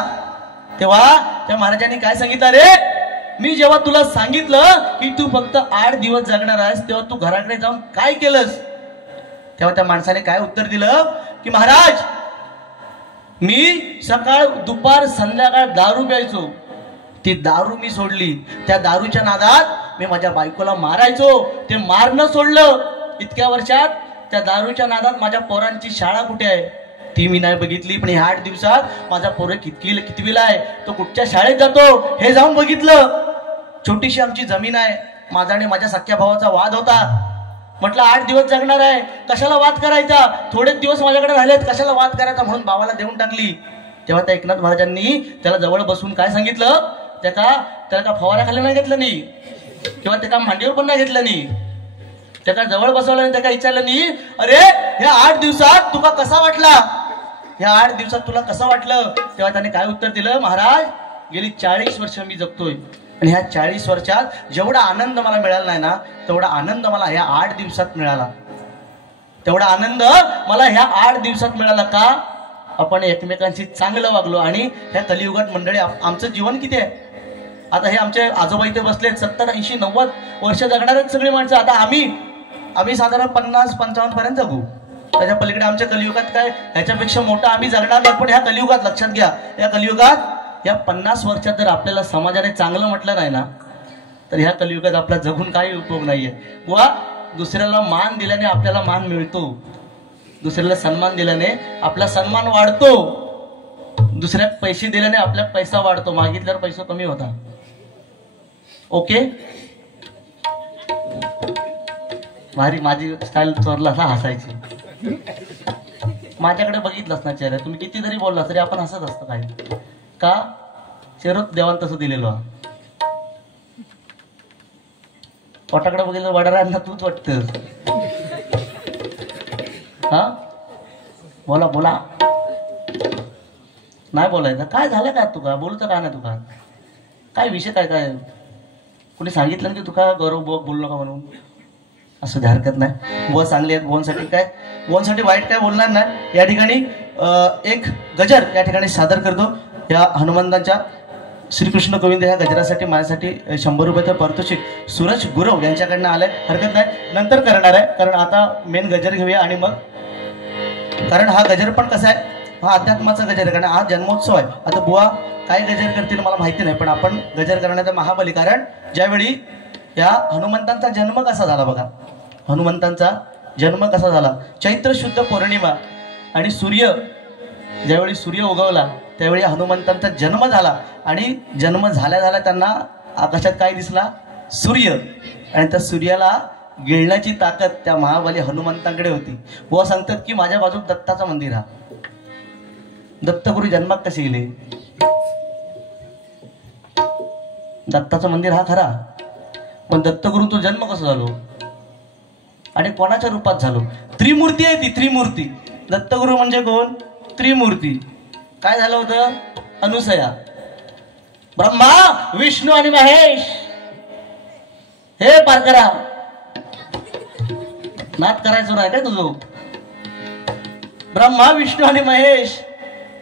तेव्हा त्या महाराजांनी काय सांगितलं, रे मी जेव्हा तुला सांगितलं की तू फक्त 8 दिवस जगणार आहेस तेव्हा तू घराकडे जाऊन काय केलंस? तेव्हा त्या माणसाने काय उत्तर दिलं की महाराज मी सकाळ दुपार संध्याकाळ दारू प्यायचो. ती दारू मी सोडली. त्या दारूच्या नादात मी माझ्या बायकोला मारायचो. ते मारणं सोडलं. इतक्या वर्षात त्या दारूच्या नादात माझ्या पोरांची शाळा कुठे आहे ती मी नाही बघितली. पण ह्या 8 दिवसात माझा पोरं कितवीला आहे, तो कुठच्या शाळेत जातो हे जाऊन बघितलं. छोटीशी आमची जमीन आहे. माझा आणि माझ्या सख्या भावाचा वाद होता. म्हटलं 8 दिवस जगणार आहे, कशाला वाद करायचा? थोडेच दिवस माझ्याकडे राहिलेत, कशाला वाद करायचा? म्हणून भावाला देऊन टाकली. तेव्हा त्या एकनाथ महाराजांनी त्याला जवळ बसून काय सांगितलं, त्याला का फवारा खाली नाही घेतलं नाही किंवा त्याला मांडीवर पण नाही घेतलं नाही. त्याला जवळ बसवलं नाही, त्याला विचारलं नाही, अरे ह्या 8 दिवसात तुला कसा वाटला? ह्या 8 दिवसात तुला कसं वाटलं? तेव्हा त्याने काय उत्तर दिलं, महाराज गेली 40 वर्ष मी जगतोय आणि ह्या 40 वर्षात जेवढा आनंद मला मिळाला नाही ना तेवढा आनंद मला ह्या 8 दिवसात मिळाला. तेवढा आनंद मला ह्या 8 दिवसात मिळाला. का? आपण एकमेकांशी चांगलं वागलो. आणि ह्या कलियुगात मंडळी आमचं जीवन किती आहे? आता हे आमचे आजोबा इथे बसले 70, 80, 90 वर्ष जगणारेच सगळी माणसं. आता आम्ही साधारण 50, 55 पर्यंत जगू. त्याच्या पलीकडे आमच्या कलियुगात काय ह्याच्यापेक्षा मोठा आम्ही जगणार नाही. पण ह्या कलियुगात लक्षात घ्या, या कलियुगात या 50 वर्षात जर आपल्याला समाजाने चांगलं म्हटलं नाही ना, तर ह्या कलियुगात आपला जगून काही उपयोग नाहीये. बुवा, दुसऱ्याला मान दिल्याने आपल्याला मान मिळतो, दुसऱ्याला सन्मान दिल्याने आपला सन्मान वाढतो, दुसऱ्या पैसे दिल्याने आपला पैसा वाढतो, मागितल्यावर पैसा कमी होता. ओके, माझी स्टाईल चोरला असा हसायची. माझ्याकडे बघितलंच ना चेहरा, तुम्ही किती जरी बोलला तरी आपण हसत असतो. काय का चेहरोत देवान तसं दिलेलं. पोटाकडे बघितलं वडारांना तूच वाटतं. हा, बोला नाही बोलायचं. काय झालं काय तुका, बोलतं का नाही तुका, काय विषय काय कुणी सांगितलं ना की तुका गौरव बोलू नका म्हणून. असं द्या, हरकत नाही. बुवा चांगली आहेत, बुवांसाठी वाईट काय बोलणार नाही. या ठिकाणी एक गजर या ठिकाणी सादर करतो. या हनुमंतांच्या श्रीकृष्ण गोविंद ह्या गजरासाठी माझ्यासाठी 100 रुपयाचं पारितोषिक सूरज गुरव यांच्याकडनं आलंय. हरकत नाही, नंतर करणार आहे. कारण आता मेन गजर घेऊया आणि मग, कारण हा गजर पण कसा आहे, हा अध्यात्माचा गजर आहे. कारण हा जन्मोत्सव आहे. आता बुवा काय गजर करतील मला माहिती नाही, पण आपण गजर करण्याचा महाबली. कारण ज्यावेळी या हनुमंतांचा जन्म कसा झाला बघा, हनुमंतांचा जन्म कसा झाला. चैत्र शुद्ध पौर्णिमा आणि ज्यावेळी सूर्य उगवला त्यावेळी हनुमंतांचा जन्म झाला. आणि जन्म झाल्या त्यांना आकाशात काय दिसला, सूर्य. आणि त्या सूर्याला गिळण्याची ताकद त्या महाबली हनुमंतांकडे होती. बुवा सांगतात की माझ्या बाजूत दत्ताचं मंदिर हा. दत्तगुरु जन्मात कसे गेले, दत्ताचं मंदिर हा खरा, पण दत्तगुरूंचा जन्म कसा झालो आणि कोणाच्या रूपात झालो. त्रिमूर्ती आहे ती, त्रिमूर्ती. दत्तगुरु म्हणजे कोण, त्रिमूर्ती. काय झालं होतं, अनुसया, ब्रह्मा विष्णू आणि महेश. हे पार करा, नाद करायचो नाही काय तुझं. ब्रह्मा विष्णू आणि महेश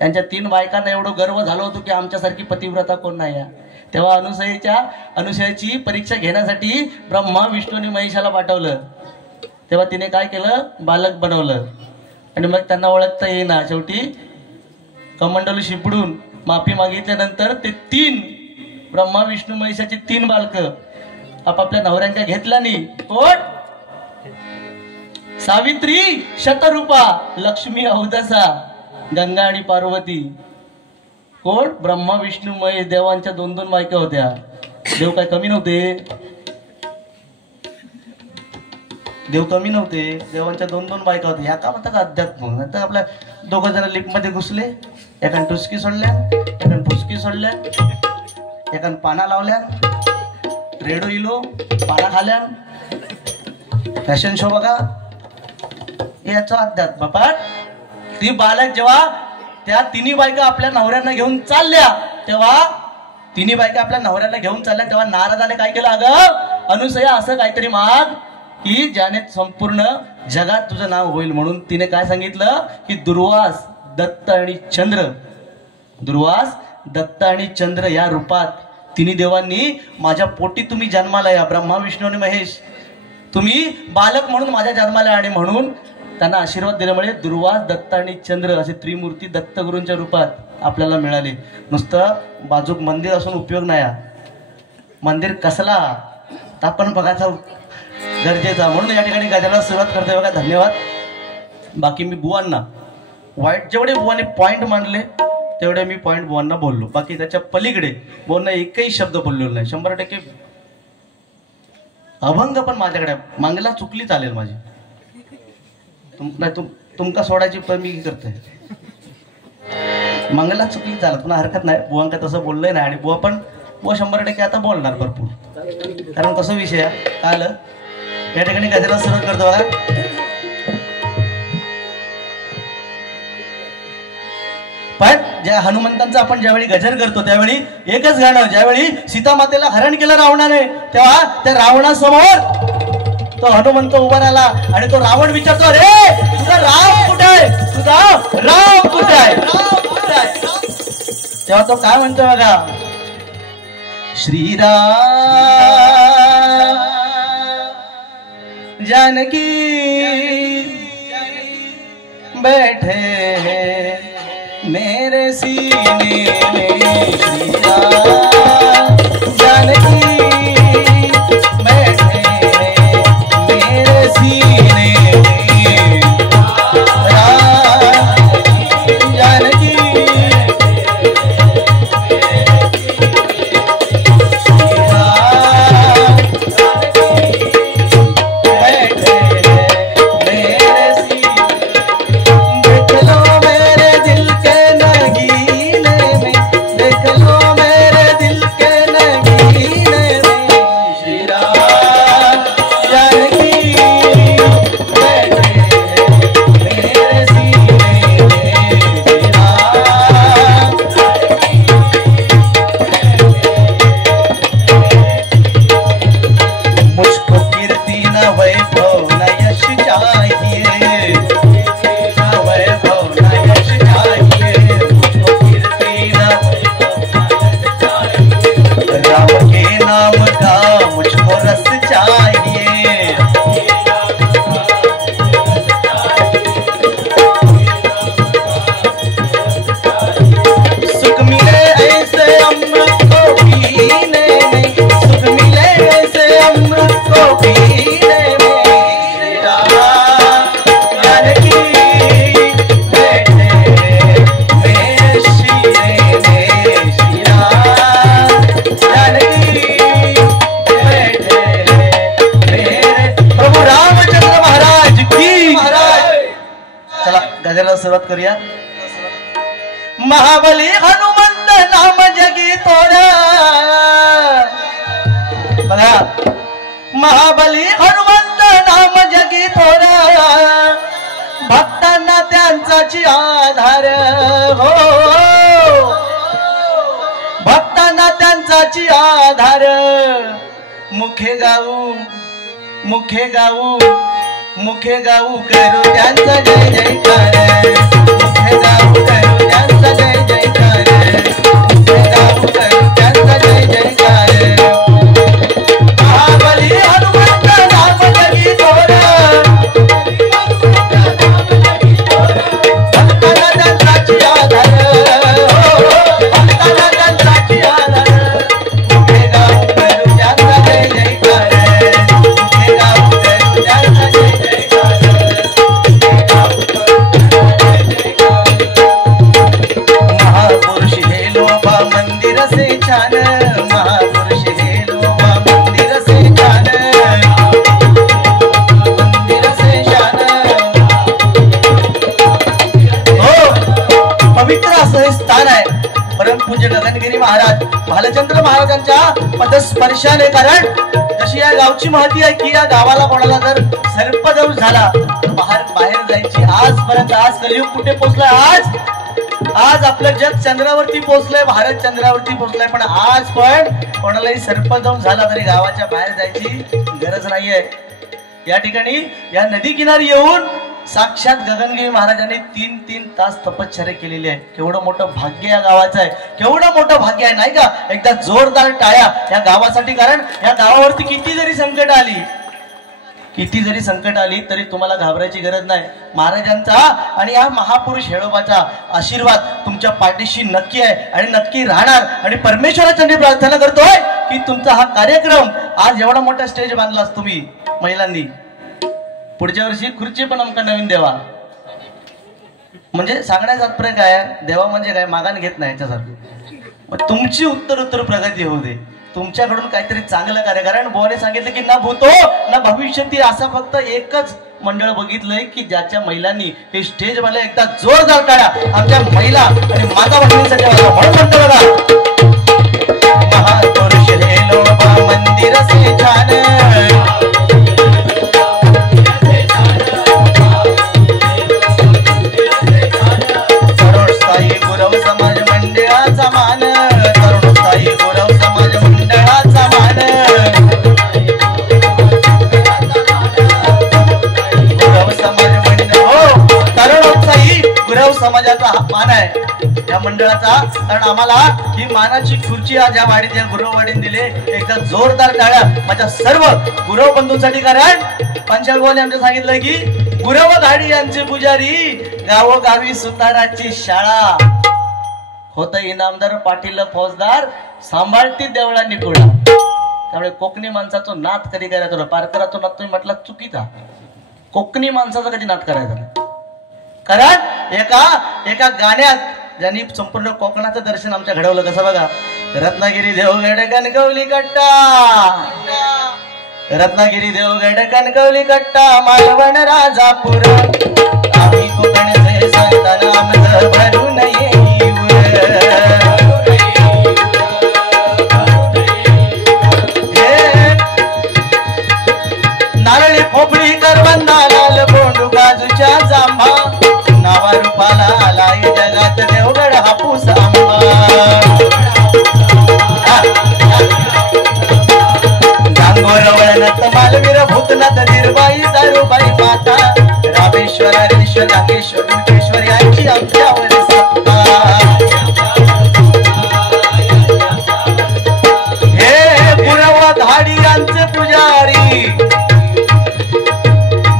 यांच्या 3 बायकांना एवढं गर्व झालं होतं की आमच्यासारखी पतिव्रता कोण नाही. तेव्हा अनुसयाची परीक्षा घेण्यासाठी ब्रह्मा विष्णू आणि महेशाला पाठवलं. तेव्हा तिने काय केलं, बालक बनवलं. आणि मग त्यांना ओळखता येईना, शेवटी कमंडलू शिपडून माफी मागितल्यानंतर ते 3 ब्रह्मा विष्णू महेशाची 3 बालक आपापल्या नवऱ्यांच्या घेतल्यानी. कोण, सावित्री, शतरूपा, लक्ष्मी, अवदसा, गंगा आणि पार्वती. कोण, ब्रह्मा विष्णू महेश. देवांच्या 2-2 बायका होत्या. देव काय कमी नव्हते, देव कमी नव्हते. देवांच्या 2-2 बायका होत्या. या का म्हणतात अध्यात्म. नंतर आपल्या 2 जण लिफ्टमध्ये घुसले, एकान टुसकी सोडल्या, एकान फुसकी सोडल्या, एकान पाना लावल्या, रेडो इलो पाना खाल्या, फॅशन शो बघा, याचा अध्यात्म. पण ती बालक जेव्हा त्या 3 बायका आपल्या नवऱ्यांना घेऊन चालल्या, तेव्हा 3 बायका आपल्या नवऱ्यांना घेऊन चालल्या, तेव्हा नारदाने काय केलं, अगं अनुसया असं काहीतरी माग की ज्याने संपूर्ण जगात तुझं नाव होईल. म्हणून तिने काय सांगितलं की दुर्वास, दत्त आणि चंद्र, दुर्वास, दत्त आणि चंद्र या रूपात 3 देवांनी माझ्या पोटी तुम्ही जन्माला या, ब्रह्मा विष्णू आणि महेश, तुम्ही बालक म्हणून माझ्या जन्माला. आणि म्हणून त्यांना आशीर्वाद दिल्यामुळे दुर्वास, दत्त आणि चंद्र असे त्रिमूर्ती दत्तगुरूंच्या रूपात आपल्याला मिळाले. नुसतं बाजूक मंदिर असून उपयोग नाही. मंदिर कसला आपण बघायचा गरजेचा. म्हणून या ठिकाणी गजराला सुरुवात करतोय बघा. धन्यवाद. बाकी मी बुवांना वाईट जेवढे बुवांनी पॉईंट मांडले तेवढे मी पॉईंट बुवांना बोललो. बाकी त्याच्या पलीकडे बुवांना एकही शब्द बोललेलो नाही. 100% अभंग पण माझ्याकडे मागला चुकली चालेल माझी. तुमका सोडायची पण मी करतोय. मंगला चुकली चालत पुन्हा हरकत नाही. बुवांका तसं बोललंय नाही. आणि बुवा 100% आता बोलणार भरपूर. कारण कसं विषय काय आलं या ठिकाणी गजराला सुरुवात करतो बघा. पण ज्या हनुमंतांचा आपण ज्यावेळी गजर करतो त्यावेळी एकच गाणं. ज्यावेळी सीता मातेला हरण केलं रावणाने, तेव्हा त्या रावणासमोर तो हनुमंत उभा राहिला आणि तो रावण विचारतो, अरे तुझा राम कुठे आहे, तुझा राम कुठे आहे, राम कुठे आहे. तेव्हा तो काय म्हणतो बघा, श्रीराम जानकी बैठे मेरे सीने में, श्रीराम जानकी बैठे मेरे सीने में, राम जानकी सुरुवात करूया। महाबली हनुमंत नाम जगी तोरा, बघा महाबली हनुमंत नाम जगी तोरा, भक्तांना त्यांचाची आधार हो, भक्तांना त्यांचाची आधार, मुखे गाऊ मुखे गाऊ मुखे गाऊ करू त्यांचा जय जयकार, मुखे गाऊ करू त्यांचा जय जयकार, मुखे गाऊ करू त्यांचा जय जयकार। महाबली हनुमंत नाम जगी तोरा, भक्तांना त्यांचाची आधार हो, भक्तांना त्यांचाची आधार, मुखे गाऊ करू त्यांचा जय जयकार, मुखे गाऊ करू त्यांचा जय महापुरुष हे लोभा मंदिर से छान, महापुरुष हे लोभा मंदिर से छान, मंदिर से शान हो। पवित्र असं हे स्थान आहे परमपूज्य गगनगिरी महाराज भालचंद्र महाराजांच्या पदस्पर्शाने, कारण जशी या गावची महती आहे की या गावाला कोणाला जर सर्पदंश झाला बाहेर जायची, आजपर्यंत आज कलियुग कुठे पोहोचलाय, आज आपलं जग चंद्रावरती पोहोचलंय, भारत चंद्रावरती पोहोचलाय, पण आज पण कोणालाही सर्पदंश झाला तरी गावाच्या बाहेर जायची गरज नाहीये। या ठिकाणी या नदी किनारी येऊन साक्षात गगनगिरी महाराजांनी 3-3 तास तपश्चर्या केलेली आहे। केवढं मोठं भाग्य या गावाचं आहे, केवढं मोठं भाग्य आहे नाही का? एकदा जोरदार टाळ्या या गावासाठी, कारण या गावावरती किती जरी संकट आली तरी तुम्हाला घाबरायची गरज नाही। महाराजांचा आणि या महापुरुष हेळोबाचा आशीर्वाद तुमच्या पाठीशी नक्की आहे आणि नक्की राहणार। आणि परमेश्वराच्या मी प्रार्थना करतोय की तुमचा हा कार्यक्रम आज एवढा मोठा स्टेज बांधलास तुम्ही महिलांनी, पुढच्या वर्षी खुर्ची पण आमका नवीन देवा, म्हणजे सांगण्याचा तात्पर्य काय, देवा म्हणजे काय, मागान घेत नाही याच्यासारखं। तुमची उत्तर प्रगती होऊ दे, तुमच्याकडून काहीतरी चांगलं कार्य, कारण बोने सांगितलं की ना भूतो ना भविष्यती असं फक्त एकच मंडळ बघितलंय की ज्याच्या महिलांनी हे स्टेज मला एकदा जोरदार टाळ्या आमच्या महिला आणि माता भगिनींसाठी म्हणून म्हणतो बघा, महापुरुष हे लोभा मंदिर से छान, तरुणस्थायी गुरव समाज मंडळाचा मान, तरुणस्थायी गुरव समाज मंडळाचा मान, गुरव समाज मंडळ हो, तरुणोत्साही गुरव समाजाचा हा मान आहे या मंडळाचा, कारण आम्हाला ही मानाची खुर्ची आज या वाडीत या गुरववाडीत दिले. एकदा जोरदार टाळ्या माझ्या सर्व गुरव बंधूंसाठी. कारण पंचांगवाले आमच्या सांगितलं की गुरव घाडी यांचे पुजारी, गावोगावी सुताराची शाळा. होत इनामदार पाटील फौजदार, सांभाळती देवळांनी कुडा. त्यामुळे कोकणी माणसाचा नाद कधी करायचा, पारकराचा नाद तुम्ही म्हटला चुकीचा. कोकणी माणसाचा कधी नाद करायचा, कारण एका गाण्यात ज्यांनी संपूर्ण कोकणाचं दर्शन आमच्या घडवलं. कसं बघा, रत्नागिरी देवगड कणकवली कट्टा, रत्नागिरी देवगड कणकवली कट्टा, मालवण राजापूर, आम्ही कोकणचे संतान आमचं भरून येईवर. नारळी खोपडी करवंदा लाल बोंडू काजूच्या जांभा, नावा रूपाला आलाय जगात देवगड हापूस आंबा. डांगोर वळणत मालवीर भूतनाथ निर्बाई दारूबाई माता, रामेश्वर हरेश्वर नागेश्वर मुकेश्वर यांची आमच्यावर सत्ता. हे गुरव धाडी यांचे पुजारी,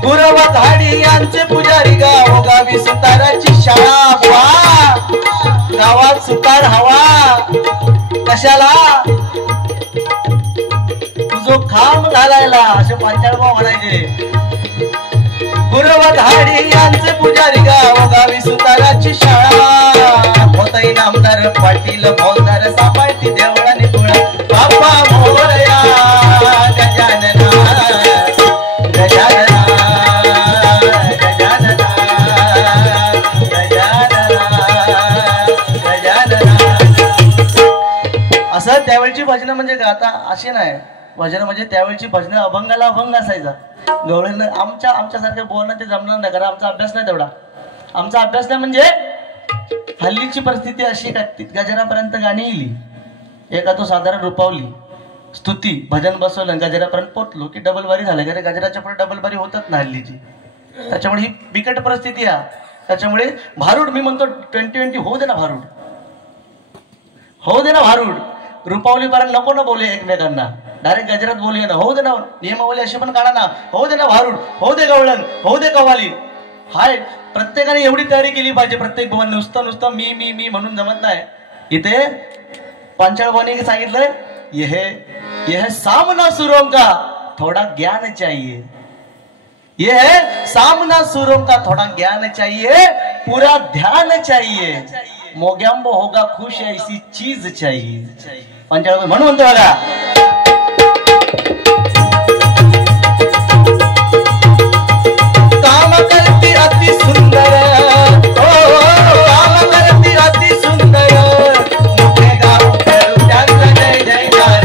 गुरव धाडी यांचे पुजारी, गावोगावी सुताराची शाळा. गावात सुतार हवा कशाला, तुझो खांब घालायला, असे पंचाळगाव म्हणायचे. गुरव धाडी यांचे पुजारी, गावोगावी सुताराची शाळा. होत इनामदार पाटील फौजदार, सांभाळती देवळाने तुळा. बाप्पा मोरया गजानना गजानना गजानना गजानना. असं त्यावेळची भजनं म्हणजे गाता अशी नाही. भजन म्हणजे त्यावेळची भजनं अभंगाला अभंग असायचा. गवळण आमच्यासारख्या बोलणं ते जमणार नाही, कारण आमचा अभ्यास नाही तेवढा. आमचा अभ्यास नाही म्हणजे हल्लीची परिस्थिती अशी का गजरापर्यंत गाणी येईल, एका तो साधारण रूपावली स्तुती भजन बसवलं गजरापर्यंत पोचलो की डबल बारी झालं. कारण गजराच्या पुढे डबल बारी होतच ना हल्लीची. त्याच्यामुळे ही बिकट परिस्थिती आहे. त्याच्यामुळे भारूड मी म्हणतो 2020 होऊ दे ना, भारूड होऊ दे ना, भारूड रूपावली पर्यंत नको ना बोले एकमेकांना, डायरेक्ट गजरात बोलूया ना. होऊ दे ना नियमावली अशी पण काढा ना. होऊ दे ना भारूड, होऊ दे गवळण, होऊ दे कवाली. हाय प्रत्येकाने एवढी तयारी केली पाहिजे. प्रत्येक भवन नुसतं मी मी मी म्हणून जमत नाही. इथे पंचाळवानी सांगितलंय, यह सामना सुरों का थोड़ा ज्ञान चाहिए, यह सामना सुरों का थोड़ा ज्ञान चाहिए, पूरा ध्यान चाहिए, मोग्यांबो होगा खुश ऐसी चीज चाहिए. पंचाळवानी म्हणून म्हणतो बघा, काम करती अति सुंदर, काम करती अति सुंदर, मुखे गाऊ करू त्यांचा जय जयकार,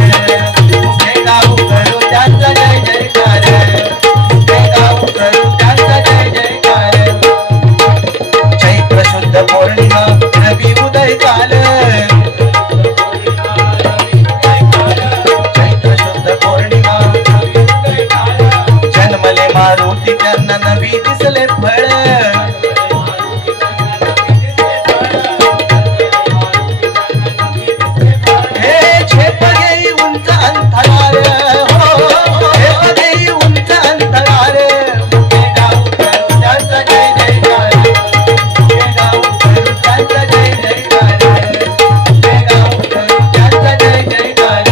मुखे गाऊ करू त्यांचा जय जयकार, मुखे गाऊ करू त्यांचा जय जयकार. चैत्र शुद्ध पौर्णिमा रवी उदय काल, चैत्र शुद्ध पौर्णिमा जन्मले मारुती त्यांना नवी दिसले फळ. हे झेप घेई उंच अंतरार, झेप घेई उंच अंतरार, मुखे गाऊ करू त्यांचा जय जयकार, मुखे गाऊ करू त्यांचा जय जयकार, मुखे गाऊ करू त्यांचा जय जयकार.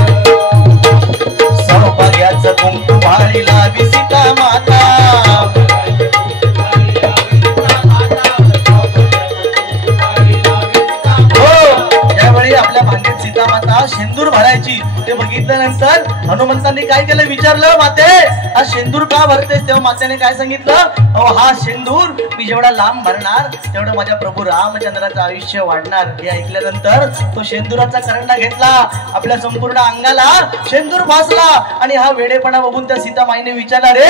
सौभाग्याचं कुंकू भाळीला विसिता माता, आपल्या भांडीत सीता माता शेंदूर भरायची. ते बघितल्यानंतर हनुमंतांनी काय केलं, विचारलं माते हा शेंदूर का भरतेस. तेव्हा मातेने काय सांगितलं, अहो हा शेंदूर मी जेवढा लांब भरणार तेवढं माझ्या प्रभू रामचंद्राचं आयुष्य वाढणार. हे ऐकल्यानंतर तो शेंदुराचा करंडा घेतला, आपल्या संपूर्ण अंगाला शेंदूर फासला. आणि हा वेडेपणा बघून त्या सीतामाईने विचारला, रे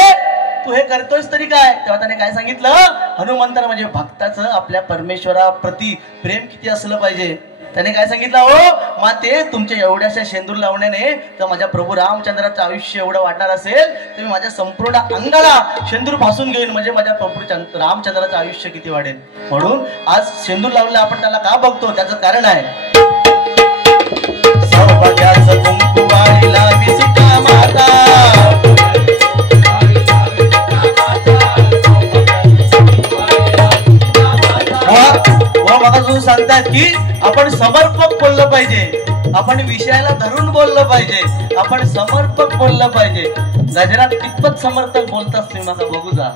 तू हे करतोयस तरी काय. तेव्हा त्याने काय सांगितलं, हनुमंतानं म्हणजे भक्ताचं आपल्या परमेश्वराप्रती प्रेम किती असलं पाहिजे त्याने काय सांगितलं, हो माते तुमच्या एवढ्याशा शेंदूर लावण्याने तर माझ्या प्रभू रामचंद्राचं आयुष्य एवढं वाटणार असेल तर मी माझ्या संपूर्ण अंगाला शेंदूर फासून घेईन, म्हणजे माझ्या प्रभू रामचंद्राचं आयुष्य किती वाढेल. म्हणून आज शेंदूर लावलं आपण त्याला का बघतो, त्याचं कारण आहे. सौभाग्याचं कुंकू वाढीला विसिता माता, सांगतात की आपण समर्पक बोललं पाहिजे, आपण विषयाला धरून बोललं पाहिजे, आपण समर्पक बोललं पाहिजे. गजरात कितपत समर्थक बोलतात तुम्ही मला बघू जा.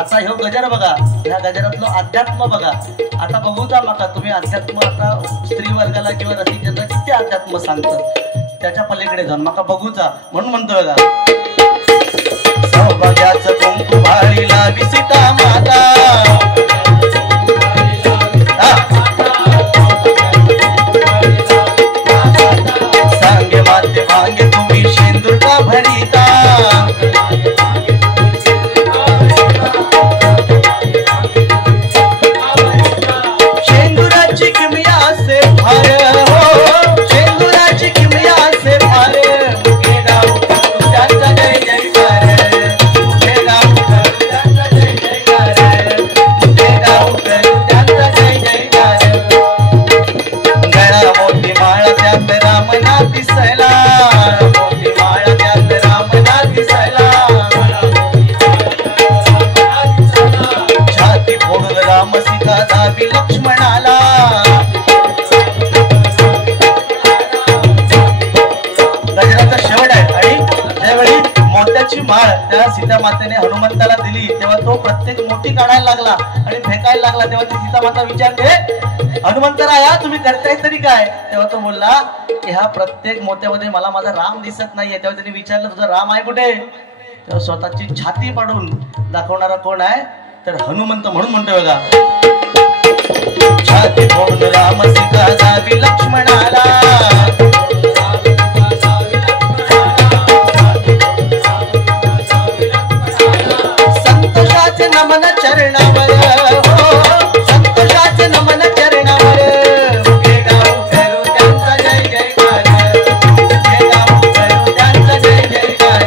आता ह्यो गजर बघा, ह्या गजरातलं अध्यात्म बघा. आता बघू जा माका तुम्ही अध्यात्म आता स्त्री वर्गाला किंवा रसिकांना किती अध्यात्म सांगतात, त्याच्या पलीकडे जाऊन माका बघू जा. म्हणून म्हणतो बघा, सौभाग्याचं कुंकू वाढीला विसिता माता, सांगे माते मागे तुम्ही शेंदूर का भरिता, शेंदुराची किमया से भार, हो शेंदुराची किमया से भार, मुखे गाव त्यांचा जय जयकार, मुखे गाव त्यांचा जय जयकार, मुखे गाव त्यांचा जय जयकार. गळा मोठी माळ त्यात रामना दिसायला, मोठी माळ त्यात रामना दिसायला, छाती फोडून राम सीता दाबी लक्ष्मणाला, गजराचा शेवट आहे. आणि ज्यावेळी मोत्याची माळ त्या सीता मातेने हनुमंताला दिली तेव्हा तो प्रत्येक मोठी काढायला लागला आणि फेकायला लागला. तेव्हा ती सीता माता विचारते, हनुमंतराया तुम्ही करताय तरी काय. तेव्हा तो बोलला की ह्या प्रत्येक मोत्यामध्ये मला माझा राम दिसत नाहीये. तेव्हा त्यांनी विचारलं तुझा राम आहे कुठे. तेव्हा स्वतःची छाती पाडून दाखवणारा कोण आहे तर हनुमंत. म्हणून म्हणतोय बघा, छाती फोडून राम सीता दाबी लक्ष्मणाला, संतोषाचे नमन चरणावर, हो संतोषाचे नमन चरणावर, मुखे गाव करू त्यांचा जय जयकार, मुखे गाव करू त्यांचा जय जयकार,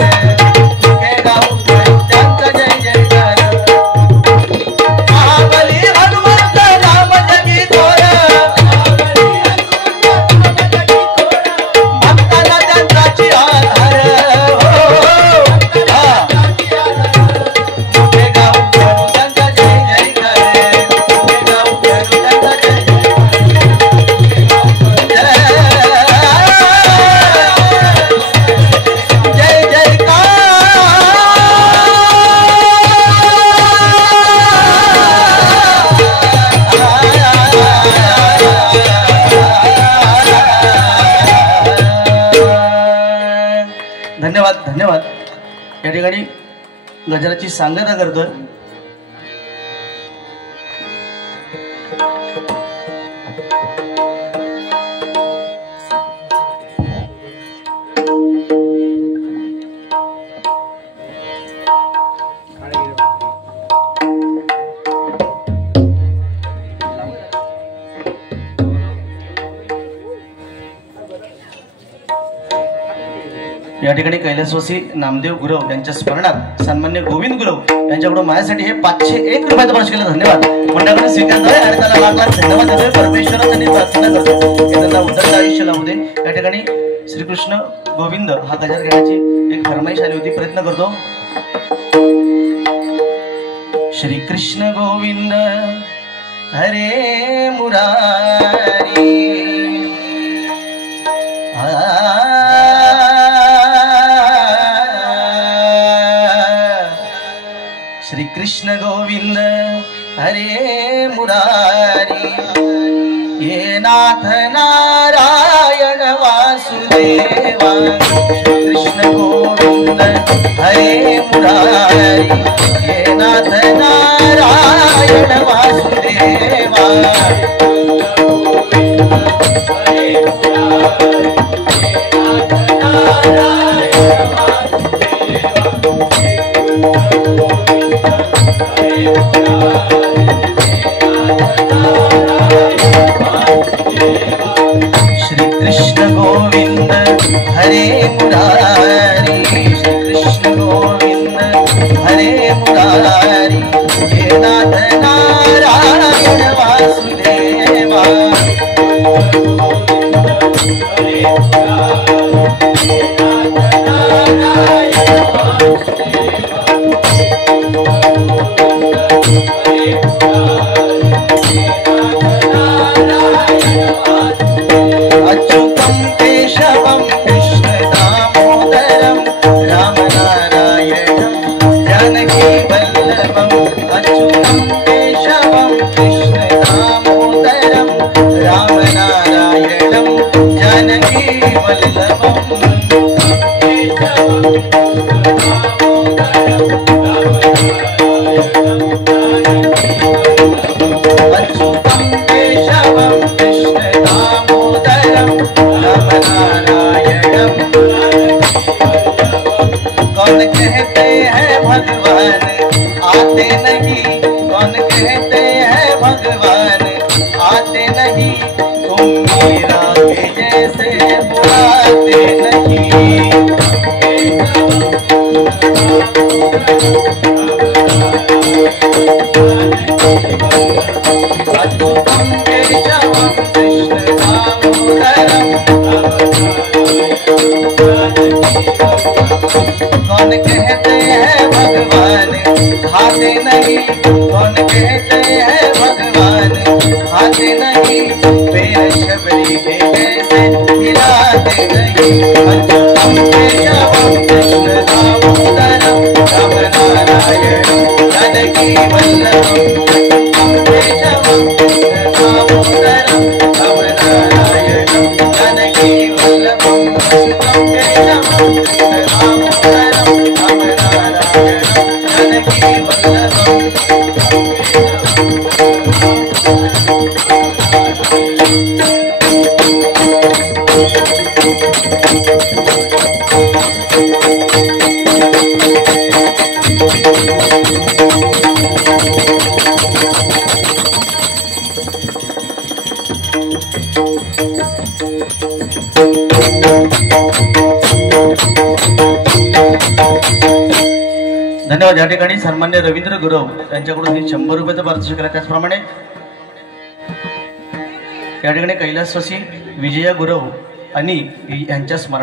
मुखे गाव करू त्यांचा जय जयकार. महाबली हनुमंत राम जगी थोर, भक्ताला त्यांचाची आधार, मुखे गाव करू त्यांचा जय जयकार, मुखे गाव करू त्यांचा जय जय जयकार. धन्यवाद धन्यवाद. या ठिकाणी गजराची सांगता करतोय. या ठिकाणी कैलासवासी नामदेव गुरव यांच्या स्मरणात सन्मान्य गोविंद गुरव यांच्याकडून माझ्यासाठी हे 501 रुपयाचं पास केलं. धन्यवाद. मंडळाकडे स्वीकारतोय आणि त्याला लाख लाख धन्यवाद देतोय. परमेश्वराचा त्यांनी प्रार्थना करतो की त्यांना उदंड आयुष्य लावू दे. या ठिकाणी श्रीकृष्ण गोविंद हा गजर घेण्याची एक फरमाईश आली होती. प्रयत्न करतो. श्रीकृष्ण गोविंद हरे मुरारी, श्री कृष्ण गोविंद हरे मुरारी, ये नाथ नारायण वासुदेवा. श्री कृष्ण गोविंद हरे मुरारी, ये नाथ नारायण वासुदेवा. हे मुरारी हे नाथ नारायण वासुदेवा अच्युतं केशवं कृष्ण दामोदरं रामनारायणं जानकी वल्लभम् अच्युतं केशवं कृष्ण दामोदरं रामनारायणं जानकी वल्लभम् अच्युतं केशवं कृष्ण दामोदरं रामनारायणं कौन कहते हैं भगवान आते नहीं कौन कहते हैं भगवान आते नहीं तुम मीरा के जैसे बुलाते नहीं अच्युतं केशवं कृष्ण दामोदरं कौन कहते हैं भगवान खाते नहीं कौन कहते हैं भगवान खाते नहीं पैर शबरी के जैसे हिलाते नहीं अच्युतं केशवं कृष्ण दामोदरं रामनारायणं जानकी वल्लभम् अच्युतं केशवं कृष्ण दामोदरं रामनारायणं जानकी वल्लभम् अच्युतं केशवं कृष्ण दामोदरं रामनारायणं जानकी वल्लभम् धन्यवाद. या ठिकाणी सन्मान्य रवींद्र गुरव यांच्याकडून 100 रुपयाचं पारितोषिक केलं. त्याचप्रमाणे या ठिकाणी कैलासवासी विजया गुरव आणि यांच्या स्मरण